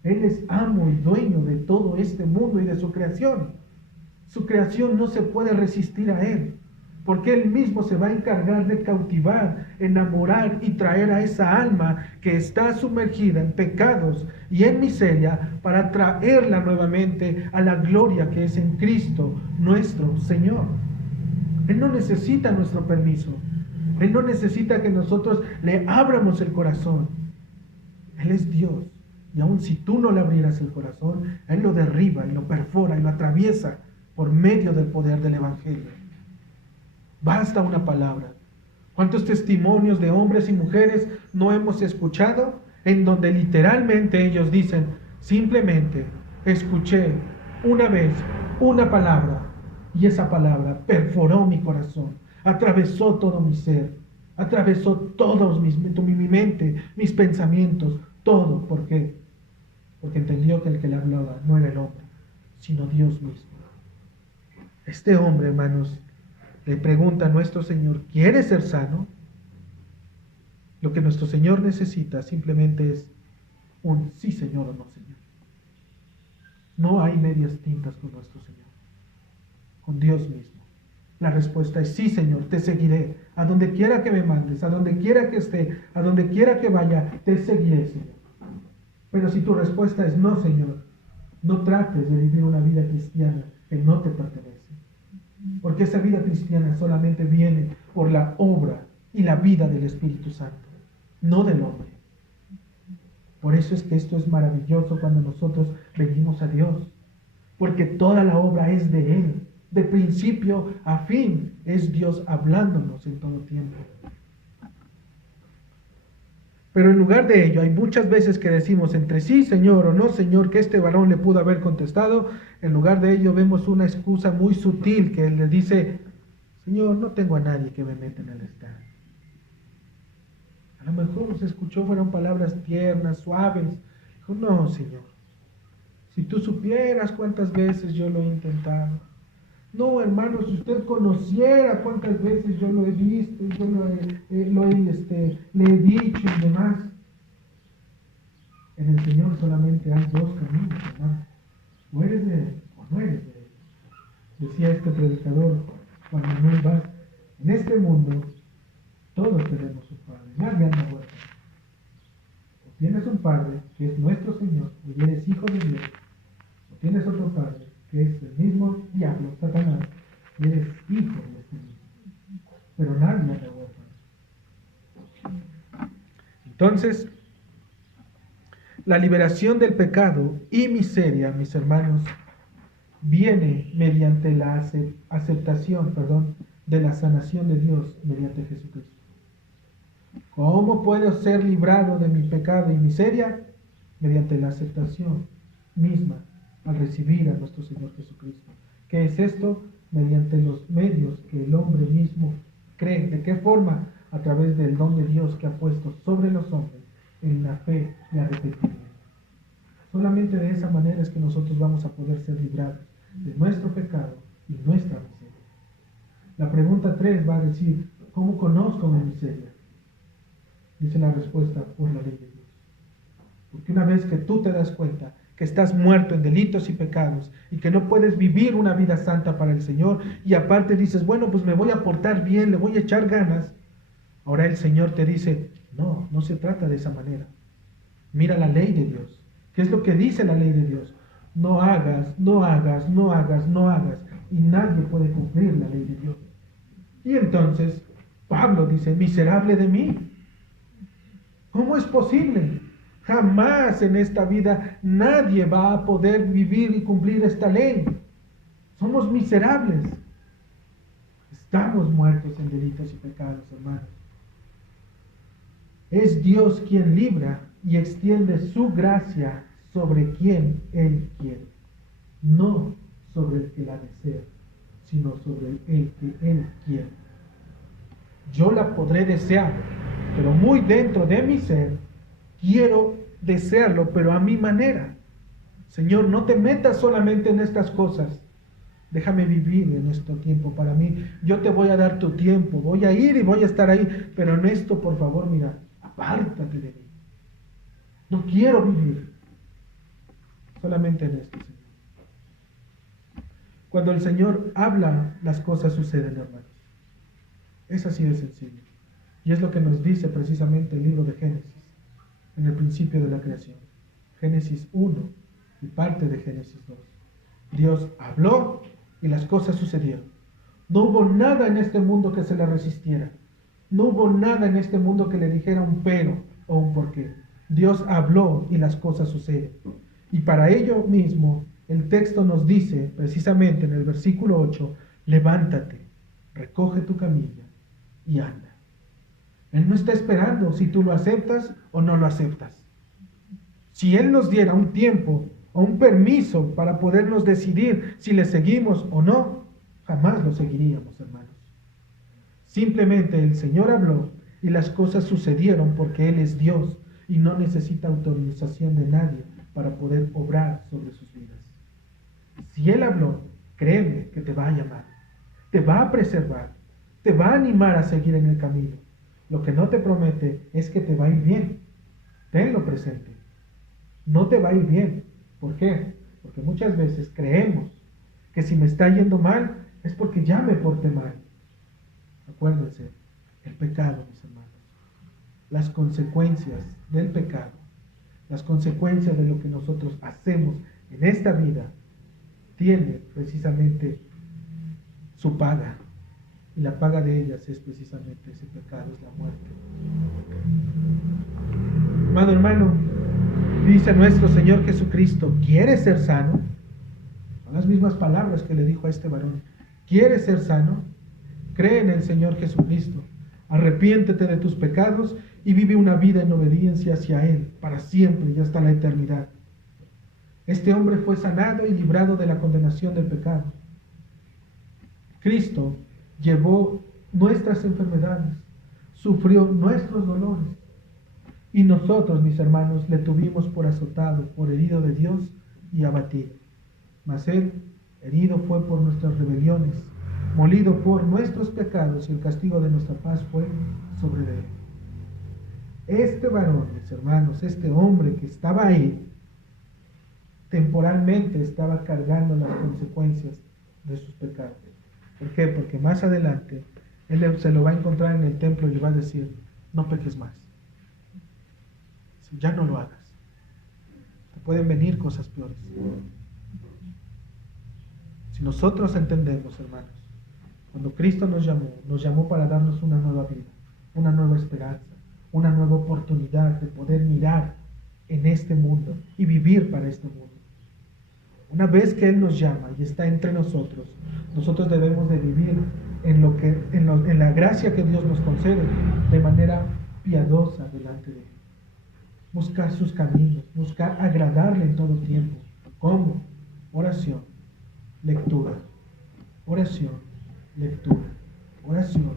Él es amo y dueño de todo este mundo y de su creación. Su creación no se puede resistir a Él, porque Él mismo se va a encargar de cautivar, enamorar y traer a esa alma que está sumergida en pecados y en miseria para traerla nuevamente a la gloria que es en Cristo nuestro Señor. Él no necesita nuestro permiso. Él no necesita que nosotros le abramos el corazón. Él es Dios. Y aun si tú no le abrieras el corazón, Él lo derriba y lo perfora y lo atraviesa por medio del poder del Evangelio. Basta una palabra. ¿Cuántos testimonios de hombres y mujeres no hemos escuchado? En donde literalmente ellos dicen, simplemente escuché una vez una palabra y esa palabra perforó mi corazón, atravesó todo mi ser, atravesó todos mi mente, mis pensamientos, todo. ¿Por qué? Porque entendió que el que le hablaba no era el hombre, sino Dios mismo. Este hombre, hermanos, le pregunta a nuestro Señor, ¿quieres ser sano? Lo que nuestro Señor necesita simplemente es un sí, Señor, o no, Señor. No hay medias tintas con nuestro Señor, con Dios mismo. La respuesta es sí, Señor, te seguiré. A donde quiera que me mandes, a donde quiera que esté, a donde quiera que vaya, te seguiré, Señor. Pero si tu respuesta es no, Señor, no trates de vivir una vida cristiana que no te pertenece. Porque esa vida cristiana solamente viene por la obra y la vida del Espíritu Santo, no del hombre. Por eso es que esto es maravilloso cuando nosotros venimos a Dios, porque toda la obra es de Él. De principio a fin es Dios hablándonos en todo tiempo. Pero en lugar de ello, hay muchas veces que decimos entre sí, Señor, o no, Señor, que este varón le pudo haber contestado. En lugar de ello, vemos una excusa muy sutil que él le dice, Señor, no tengo a nadie que me meta en el estadio. A lo mejor se escuchó, fueron palabras tiernas, suaves. Dijo, no, Señor, si tú supieras cuántas veces yo lo he intentado. No, hermano, si usted conociera cuántas veces yo lo he visto, yo le he dicho y demás. En el Señor solamente hay dos caminos, hermano. O eres de Él o no eres de Él. Decía este predicador, Juan Manuel Vaz, en este mundo todos tenemos un Padre, nadie anda huérfano. O tienes un Padre que es nuestro Señor y eres hijo de Dios, o tienes otro Padre que es el mismo diablo, Satanás, y eres hijo de este mismo. Pero nadie anda huérfano. Entonces, la liberación del pecado y miseria, mis hermanos, viene mediante la aceptación, de la sanación de Dios mediante Jesucristo. ¿Cómo puedo ser librado de mi pecado y miseria? Mediante la aceptación misma al recibir a nuestro Señor Jesucristo. ¿Qué es esto? Mediante los medios que el hombre mismo cree. ¿De qué forma? A través del don de Dios que ha puesto sobre los hombres en la fe y arrepentimiento. Solamente de esa manera es que nosotros vamos a poder ser librados de nuestro pecado y nuestra miseria. La pregunta 3 va a decir, ¿cómo conozco mi miseria? Dice la respuesta, por la ley de Dios. Porque una vez que tú te das cuenta que estás muerto en delitos y pecados y que no puedes vivir una vida santa para el Señor, y aparte dices, bueno, pues me voy a portar bien, le voy a echar ganas, ahora el Señor te dice, no, no se trata de esa manera. Mira la ley de Dios. ¿Qué es lo que dice la ley de Dios? No hagas, no hagas, no hagas, no hagas. Y nadie puede cumplir la ley de Dios. Y entonces Pablo dice, miserable de mí. ¿Cómo es posible? Jamás en esta vida nadie va a poder vivir y cumplir esta ley. Somos miserables. Estamos muertos en delitos y pecados, hermanos. Es Dios quien libra y extiende su gracia sobre quien Él quiere. No sobre el que la desea, sino sobre el que Él quiere. Yo la podré desear, pero muy dentro de mi ser, quiero desearlo, pero a mi manera. Señor, no te metas solamente en estas cosas. Déjame vivir en este tiempo para mí. Yo te voy a dar tu tiempo. Voy a ir y voy a estar ahí. Pero en esto, por favor, mira, apártate de mí. No quiero vivir solamente en esto, Señor. Cuando el Señor habla, las cosas suceden, hermanos. Es así de sencillo. Y es lo que nos dice precisamente el libro de Génesis, en el principio de la creación. Génesis 1 y parte de Génesis 2. Dios habló y las cosas sucedieron. No hubo nada en este mundo que se le resistiera. No hubo nada en este mundo que le dijera un pero o un porqué. Dios habló y las cosas suceden. Y para ello mismo, el texto nos dice, precisamente en el versículo 8, levántate, recoge tu camilla y anda. Él no está esperando si tú lo aceptas o no lo aceptas. Si Él nos diera un tiempo o un permiso para podernos decidir si le seguimos o no, jamás lo seguiríamos, hermanos. Simplemente el Señor habló y las cosas sucedieron porque Él es Dios y no necesita autorización de nadie para poder obrar sobre sus vidas. Si Él habló, créeme que te va a llamar, te va a preservar, te va a animar a seguir en el camino. Lo que no te promete es que te va a ir bien. Tenlo presente. No te va a ir bien. ¿Por qué? Porque muchas veces creemos que si me está yendo mal es porque ya me porté mal. Acuérdense, el pecado, mis hermanos, las consecuencias del pecado, las consecuencias de lo que nosotros hacemos en esta vida, tiene precisamente su paga. Y la paga de ellas es precisamente ese pecado, es la muerte. Hermano, dice nuestro Señor Jesucristo, ¿quieres ser sano? Son las mismas palabras que le dijo a este varón. ¿Quieres ser sano? Cree en el Señor Jesucristo. Arrepiéntete de tus pecados y vive una vida en obediencia hacia Él, para siempre y hasta la eternidad. Este hombre fue sanado y librado de la condenación del pecado. Cristo llevó nuestras enfermedades, sufrió nuestros dolores. Y nosotros, mis hermanos, le tuvimos por azotado, por herido de Dios y abatido. Mas Él, herido fue por nuestras rebeliones, molido por nuestros pecados, y el castigo de nuestra paz fue sobre Él. Este varón, mis hermanos, este hombre que estaba ahí, temporalmente estaba cargando las consecuencias de sus pecados. ¿Por qué? Porque más adelante Él se lo va a encontrar en el templo y le va a decir, no peques más. Ya no lo hagas. Te pueden venir cosas peores. Si nosotros entendemos, hermanos, cuando Cristo nos llamó para darnos una nueva vida, una nueva esperanza, una nueva oportunidad de poder mirar en este mundo y vivir para este mundo. Una vez que Él nos llama y está entre nosotros, nosotros debemos de vivir en la gracia que Dios nos concede de manera piadosa delante de Él. Buscar sus caminos, buscar agradarle en todo tiempo. ¿Cómo? Oración, lectura, oración, lectura, oración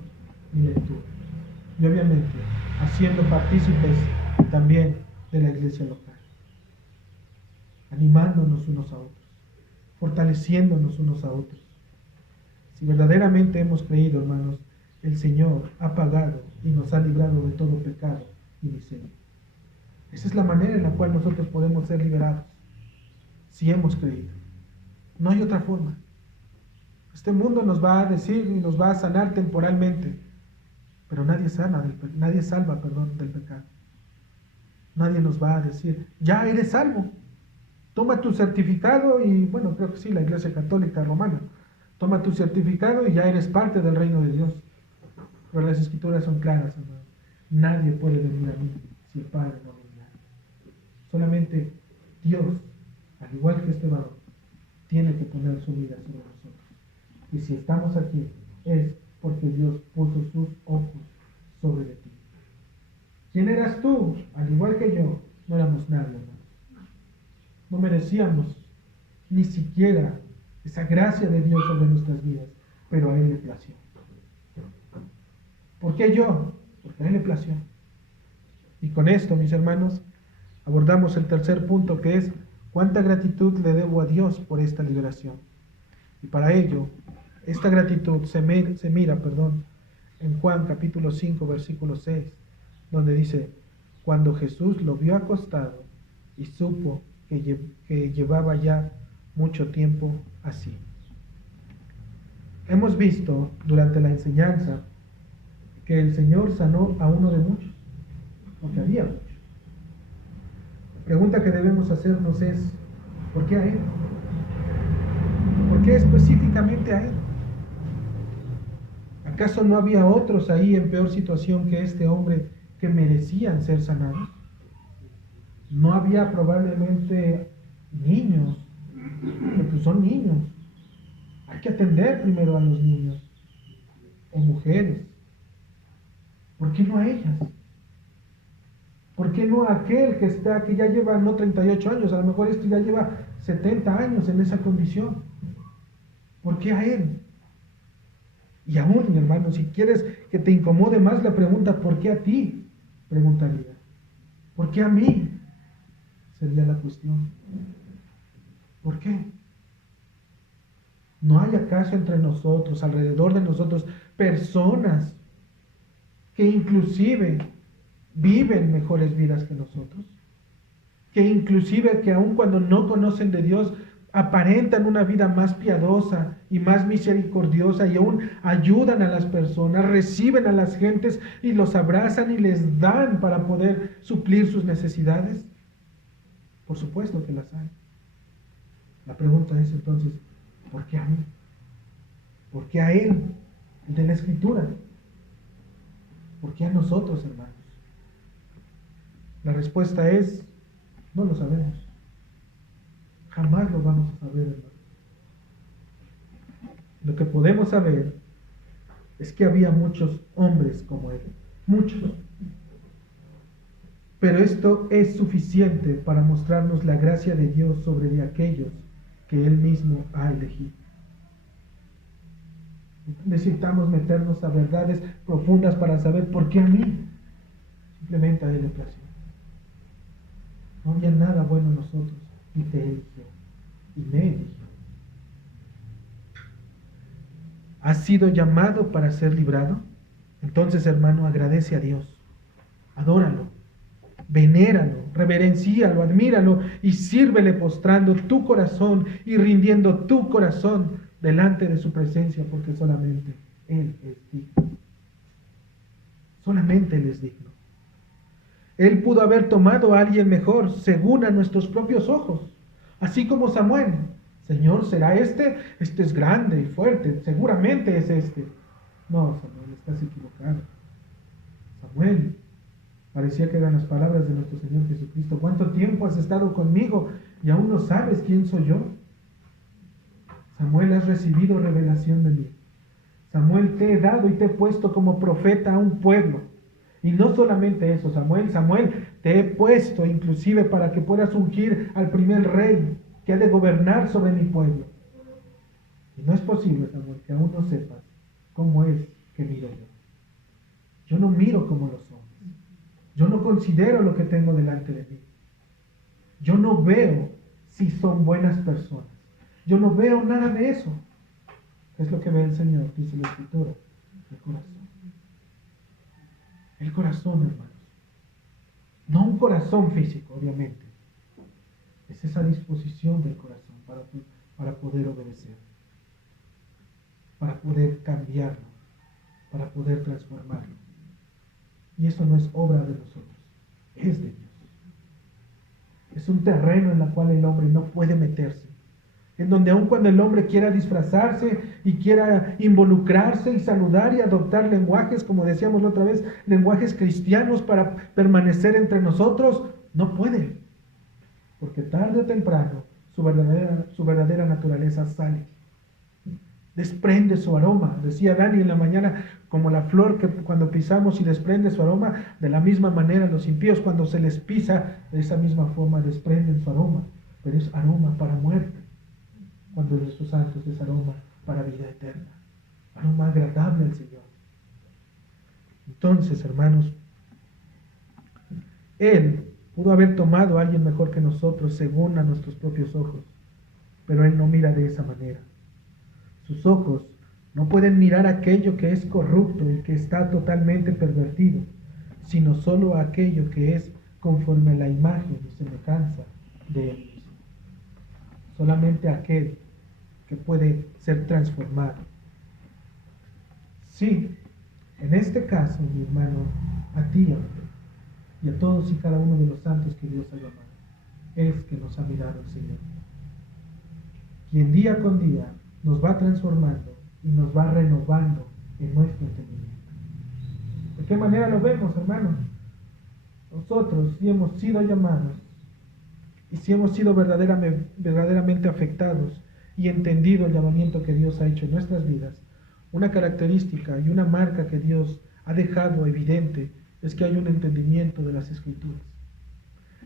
y lectura. Y obviamente haciendo partícipes también de la iglesia local, animándonos unos a otros, fortaleciéndonos unos a otros. Si verdaderamente hemos creído, hermanos, el Señor ha pagado y nos ha librado de todo pecado y miseria. Esa es la manera en la cual nosotros podemos ser liberados, si hemos creído. No hay otra forma. Este mundo nos va a decir y nos va a sanar temporalmente, pero nadie salva del pecado. Nadie nos va a decir, ya eres salvo. Toma tu certificado y, bueno, creo que sí, la Iglesia Católica Romana. Toma tu certificado y ya eres parte del reino de Dios. Pero las Escrituras son claras, hermano. Nadie puede venir a mí si el Padre no lo envía. Solamente Dios, al igual que este varón, tiene que poner su vida sobre nosotros. Y si estamos aquí, es porque Dios puso sus ojos sobre ti. ¿Quién eras tú? Al igual que yo, no éramos nadie, hermano. No merecíamos ni siquiera esa gracia de Dios sobre nuestras vidas, pero a Él le plació. ¿Por qué yo? Porque a Él le plació. Y con esto, mis hermanos, abordamos el tercer punto, que es cuánta gratitud le debo a Dios por esta liberación. Y para ello, esta gratitud se mira, en Juan capítulo 5, versículo 6, donde dice, cuando Jesús lo vio acostado y supo que llevaba ya mucho tiempo así. Hemos visto durante la enseñanza que el Señor sanó a uno de muchos, porque había muchos. La pregunta que debemos hacernos es, ¿por qué a Él? ¿Por qué específicamente a Él? ¿Acaso no había otros ahí en peor situación que este hombre que merecían ser sanados? ¿No había probablemente niños? Que pues son niños. Hay que atender primero a los niños. O mujeres. ¿Por qué no a ellas? ¿Por qué no a aquel que ya lleva no 38 años? A lo mejor este ya lleva 70 años en esa condición. ¿Por qué a él? Y aún, mi hermano, si quieres que te incomode más la pregunta, ¿por qué a ti? Preguntaría. ¿Por qué a mí? Sería la cuestión. ¿Por qué? ¿No hay acaso entre nosotros, alrededor de nosotros, personas que inclusive viven mejores vidas que nosotros? Que inclusive que aun cuando no conocen de Dios, aparentan una vida más piadosa y más misericordiosa y aún ayudan a las personas, reciben a las gentes y los abrazan y les dan para poder suplir sus necesidades. Por supuesto que las hay. La pregunta es entonces, ¿por qué a mí? ¿Por qué a él, el de la Escritura? ¿Por qué a nosotros, hermanos? La respuesta es, no lo sabemos. Jamás lo vamos a saber, hermano. Lo que podemos saber es que había muchos hombres como él. Muchos. Pero esto es suficiente para mostrarnos la gracia de Dios sobre de aquellos que Él mismo ha elegido. Necesitamos meternos a verdades profundas para saber por qué a mí. Simplemente a Él le plació. No había nada bueno en nosotros y te eligió. Y me eligió. ¿Has sido llamado para ser librado? Entonces, hermano, agradece a Dios. Adóralo. Venéralo, reverencíalo, admíralo y sírvele postrando tu corazón y rindiendo tu corazón delante de su presencia, porque solamente Él es digno. Solamente Él es digno. Él pudo haber tomado a alguien mejor según a nuestros propios ojos, así como Samuel. Señor, ¿será este? Este es grande y fuerte, seguramente es este. No, Samuel, estás equivocado. Samuel, parecía que eran las palabras de nuestro Señor Jesucristo. ¿Cuánto tiempo has estado conmigo y aún no sabes quién soy yo? Samuel, has recibido revelación de mí. Samuel, te he dado y te he puesto como profeta a un pueblo. Y no solamente eso, Samuel, te he puesto inclusive para que puedas ungir al primer rey que ha de gobernar sobre mi pueblo. Y no es posible, Samuel, que aún no sepas cómo es que miro yo. Yo no miro como los hombres. Yo no considero lo que tengo delante de mí. Yo no veo si son buenas personas. Yo no veo nada de eso. Es lo que ve el Señor, dice la Escritura, el corazón. El corazón, hermanos. No un corazón físico, obviamente. Es esa disposición del corazón para poder obedecer, para poder cambiarlo, para poder transformarlo. Y eso no es obra de nosotros, es de Dios. Es un terreno en el cual el hombre no puede meterse. En donde aun cuando el hombre quiera disfrazarse y quiera involucrarse y saludar y adoptar lenguajes, como decíamos la otra vez, lenguajes cristianos para permanecer entre nosotros, no puede. Porque tarde o temprano su verdadera naturaleza sale. Desprende su aroma. Decía Dani en la mañana, como la flor que cuando pisamos y desprende su aroma, de la misma manera los impíos cuando se les pisa, de esa misma forma desprenden su aroma, pero es aroma para muerte, cuando de sus santos es aroma para vida eterna, aroma agradable al Señor. Entonces, hermanos, Él pudo haber tomado a alguien mejor que nosotros según a nuestros propios ojos, pero Él no mira de esa manera. Sus ojos no pueden mirar aquello que es corrupto y que está totalmente pervertido, sino solo aquello que es conforme a la imagen y semejanza de Él mismo. Solamente aquel que puede ser transformado. Sí, en este caso, mi hermano, a ti y a todos y cada uno de los santos que Dios ha llamado, es que nos ha mirado el Señor, quien día con día nos va transformando y nos va renovando en nuestro entendimiento. ¿De qué manera lo vemos, hermanos? Nosotros, si hemos sido llamados y si hemos sido verdaderamente afectados y entendido el llamamiento que Dios ha hecho en nuestras vidas, una característica y una marca que Dios ha dejado evidente es que hay un entendimiento de las Escrituras.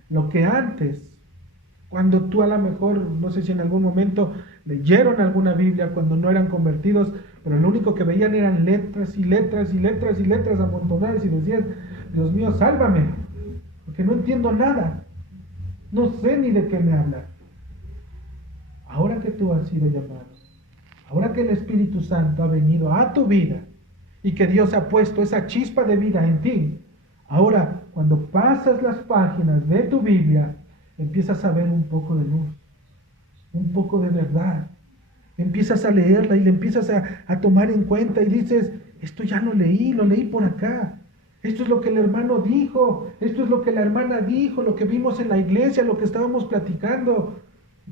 Lo que antes, cuando tú a lo mejor, no sé si en algún momento leyeron alguna Biblia cuando no eran convertidos, pero lo único que veían eran letras y letras y letras y letras amontonadas y decían, Dios mío, sálvame, porque no entiendo nada, no sé ni de qué me habla. Ahora que tú has sido llamado, ahora que el Espíritu Santo ha venido a tu vida y que Dios ha puesto esa chispa de vida en ti, ahora cuando pasas las páginas de tu Biblia, empiezas a ver un poco de luz, un poco de verdad. Empiezas a leerla y le empiezas a tomar en cuenta y dices, esto ya lo leí por acá. Esto es lo que el hermano dijo, esto es lo que la hermana dijo, lo que vimos en la iglesia, lo que estábamos platicando.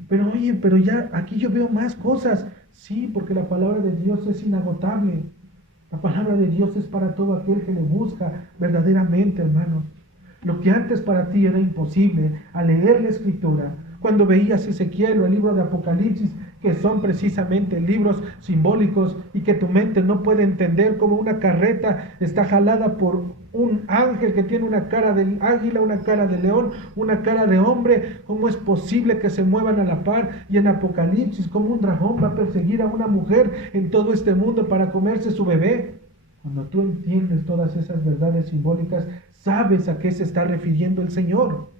Pero oye, pero ya aquí yo veo más cosas. Sí, porque la palabra de Dios es inagotable. La palabra de Dios es para todo aquel que le busca verdaderamente, hermanos. Lo que antes para ti era imposible, al leer la Escritura, cuando veías Ezequiel o el libro de Apocalipsis, que son precisamente libros simbólicos y que tu mente no puede entender, como una carreta está jalada por un ángel que tiene una cara de águila, una cara de león, una cara de hombre. ¿Cómo es posible que se muevan a la par? Y en Apocalipsis, como un dragón va a perseguir a una mujer en todo este mundo para comerse su bebé. Cuando tú entiendes todas esas verdades simbólicas, sabes a qué se está refiriendo el Señor.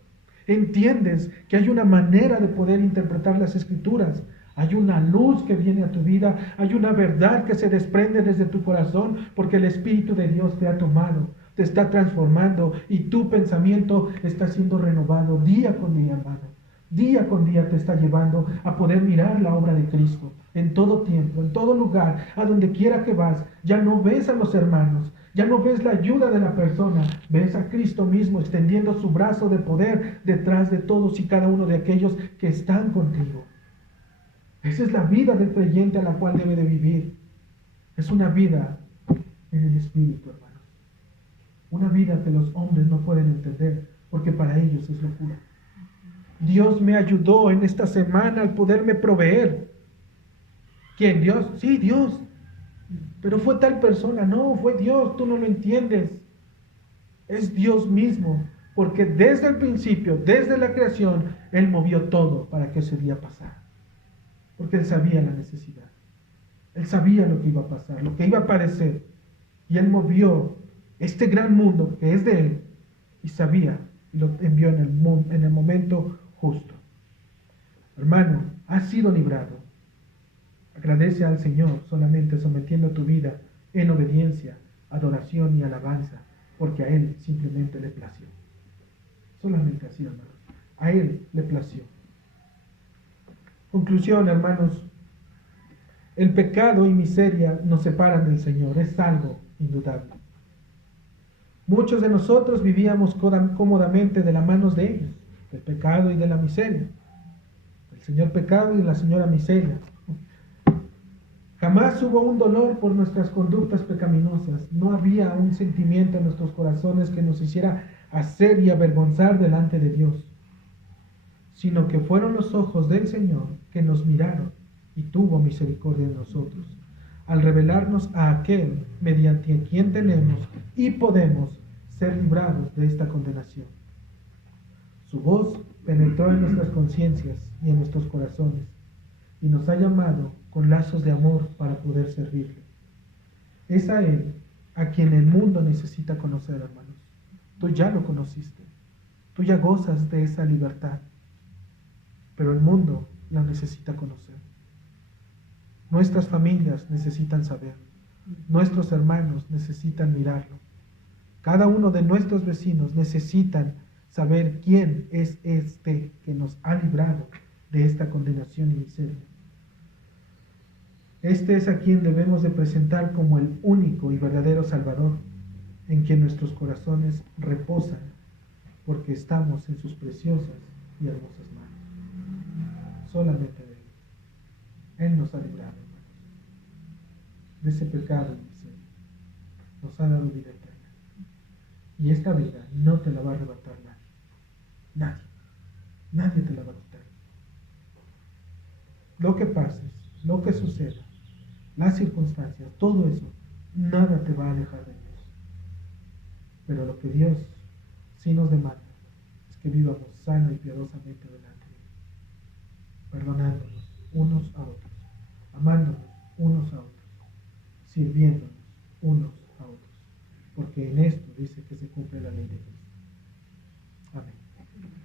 Entiendes que hay una manera de poder interpretar las Escrituras. Hay una luz que viene a tu vida, hay una verdad que se desprende desde tu corazón, porque el Espíritu de Dios te ha tomado, te está transformando y tu pensamiento está siendo renovado día con día, hermano. Día con día te está llevando a poder mirar la obra de Cristo en todo tiempo, en todo lugar, a donde quiera que vas. Ya no ves a los hermanos, ya no ves la ayuda de la persona, ves a Cristo mismo extendiendo su brazo de poder detrás de todos y cada uno de aquellos que están contigo. Esa es la vida del creyente a la cual debe de vivir. Es una vida en el Espíritu, hermanos. Una vida que los hombres no pueden entender, porque para ellos es locura. Dios me ayudó en esta semana al poderme proveer. ¿Quién? ¿Dios? Sí, Dios. Pero fue tal persona. No, fue Dios, tú no lo entiendes. Es Dios mismo, porque desde el principio, desde la creación, Él movió todo para que ese día pasara. Porque Él sabía la necesidad. Él sabía lo que iba a pasar, lo que iba a aparecer. Y Él movió este gran mundo que es de Él, y sabía, y lo envió en el momento justo. Hermano, has sido librado. Agradece al Señor solamente sometiendo tu vida en obediencia, adoración y alabanza, porque a Él simplemente le plació. Solamente así, hermanos. A Él le plació. Conclusión, hermanos. El pecado y miseria nos separan del Señor. Es algo indudable. Muchos de nosotros vivíamos cómodamente de las manos de ellos, del pecado y de la miseria. El señor pecado y la señora miseria. Jamás hubo un dolor por nuestras conductas pecaminosas. No había un sentimiento en nuestros corazones que nos hiciera hacer y avergonzar delante de Dios, sino que fueron los ojos del Señor que nos miraron y tuvo misericordia de nosotros, al revelarnos a aquel mediante quien tenemos y podemos ser librados de esta condenación. Su voz penetró en nuestras conciencias y en nuestros corazones, y nos ha llamado con lazos de amor para poder servirle. Es a Él a quien el mundo necesita conocer, hermanos. Tú ya lo conociste, tú ya gozas de esa libertad, pero el mundo la necesita conocer. Nuestras familias necesitan saber. Nuestros hermanos necesitan mirarlo. Cada uno de nuestros vecinos necesitan saber quién es este que nos ha librado de esta condenación y miseria. Este es a quien debemos de presentar como el único y verdadero Salvador, en quien nuestros corazones reposan, porque estamos en sus preciosas y hermosas manos. Solamente de Él. Él nos ha librado, hermanos, de ese pecado y miseria. Nos ha dado vida eterna. Y esta vida no te la va a arrebatar nadie. Nadie. Nadie te la va a quitar. Lo que pases, lo que suceda, las circunstancias, todo eso, nada te va a alejar de Dios. Pero lo que Dios sí nos demanda es que vivamos sano y piadosamente delante de Él, perdonándonos unos a otros, amándonos unos a otros, sirviéndonos unos a otros, porque en esto dice que se cumple la ley de Cristo. Amén.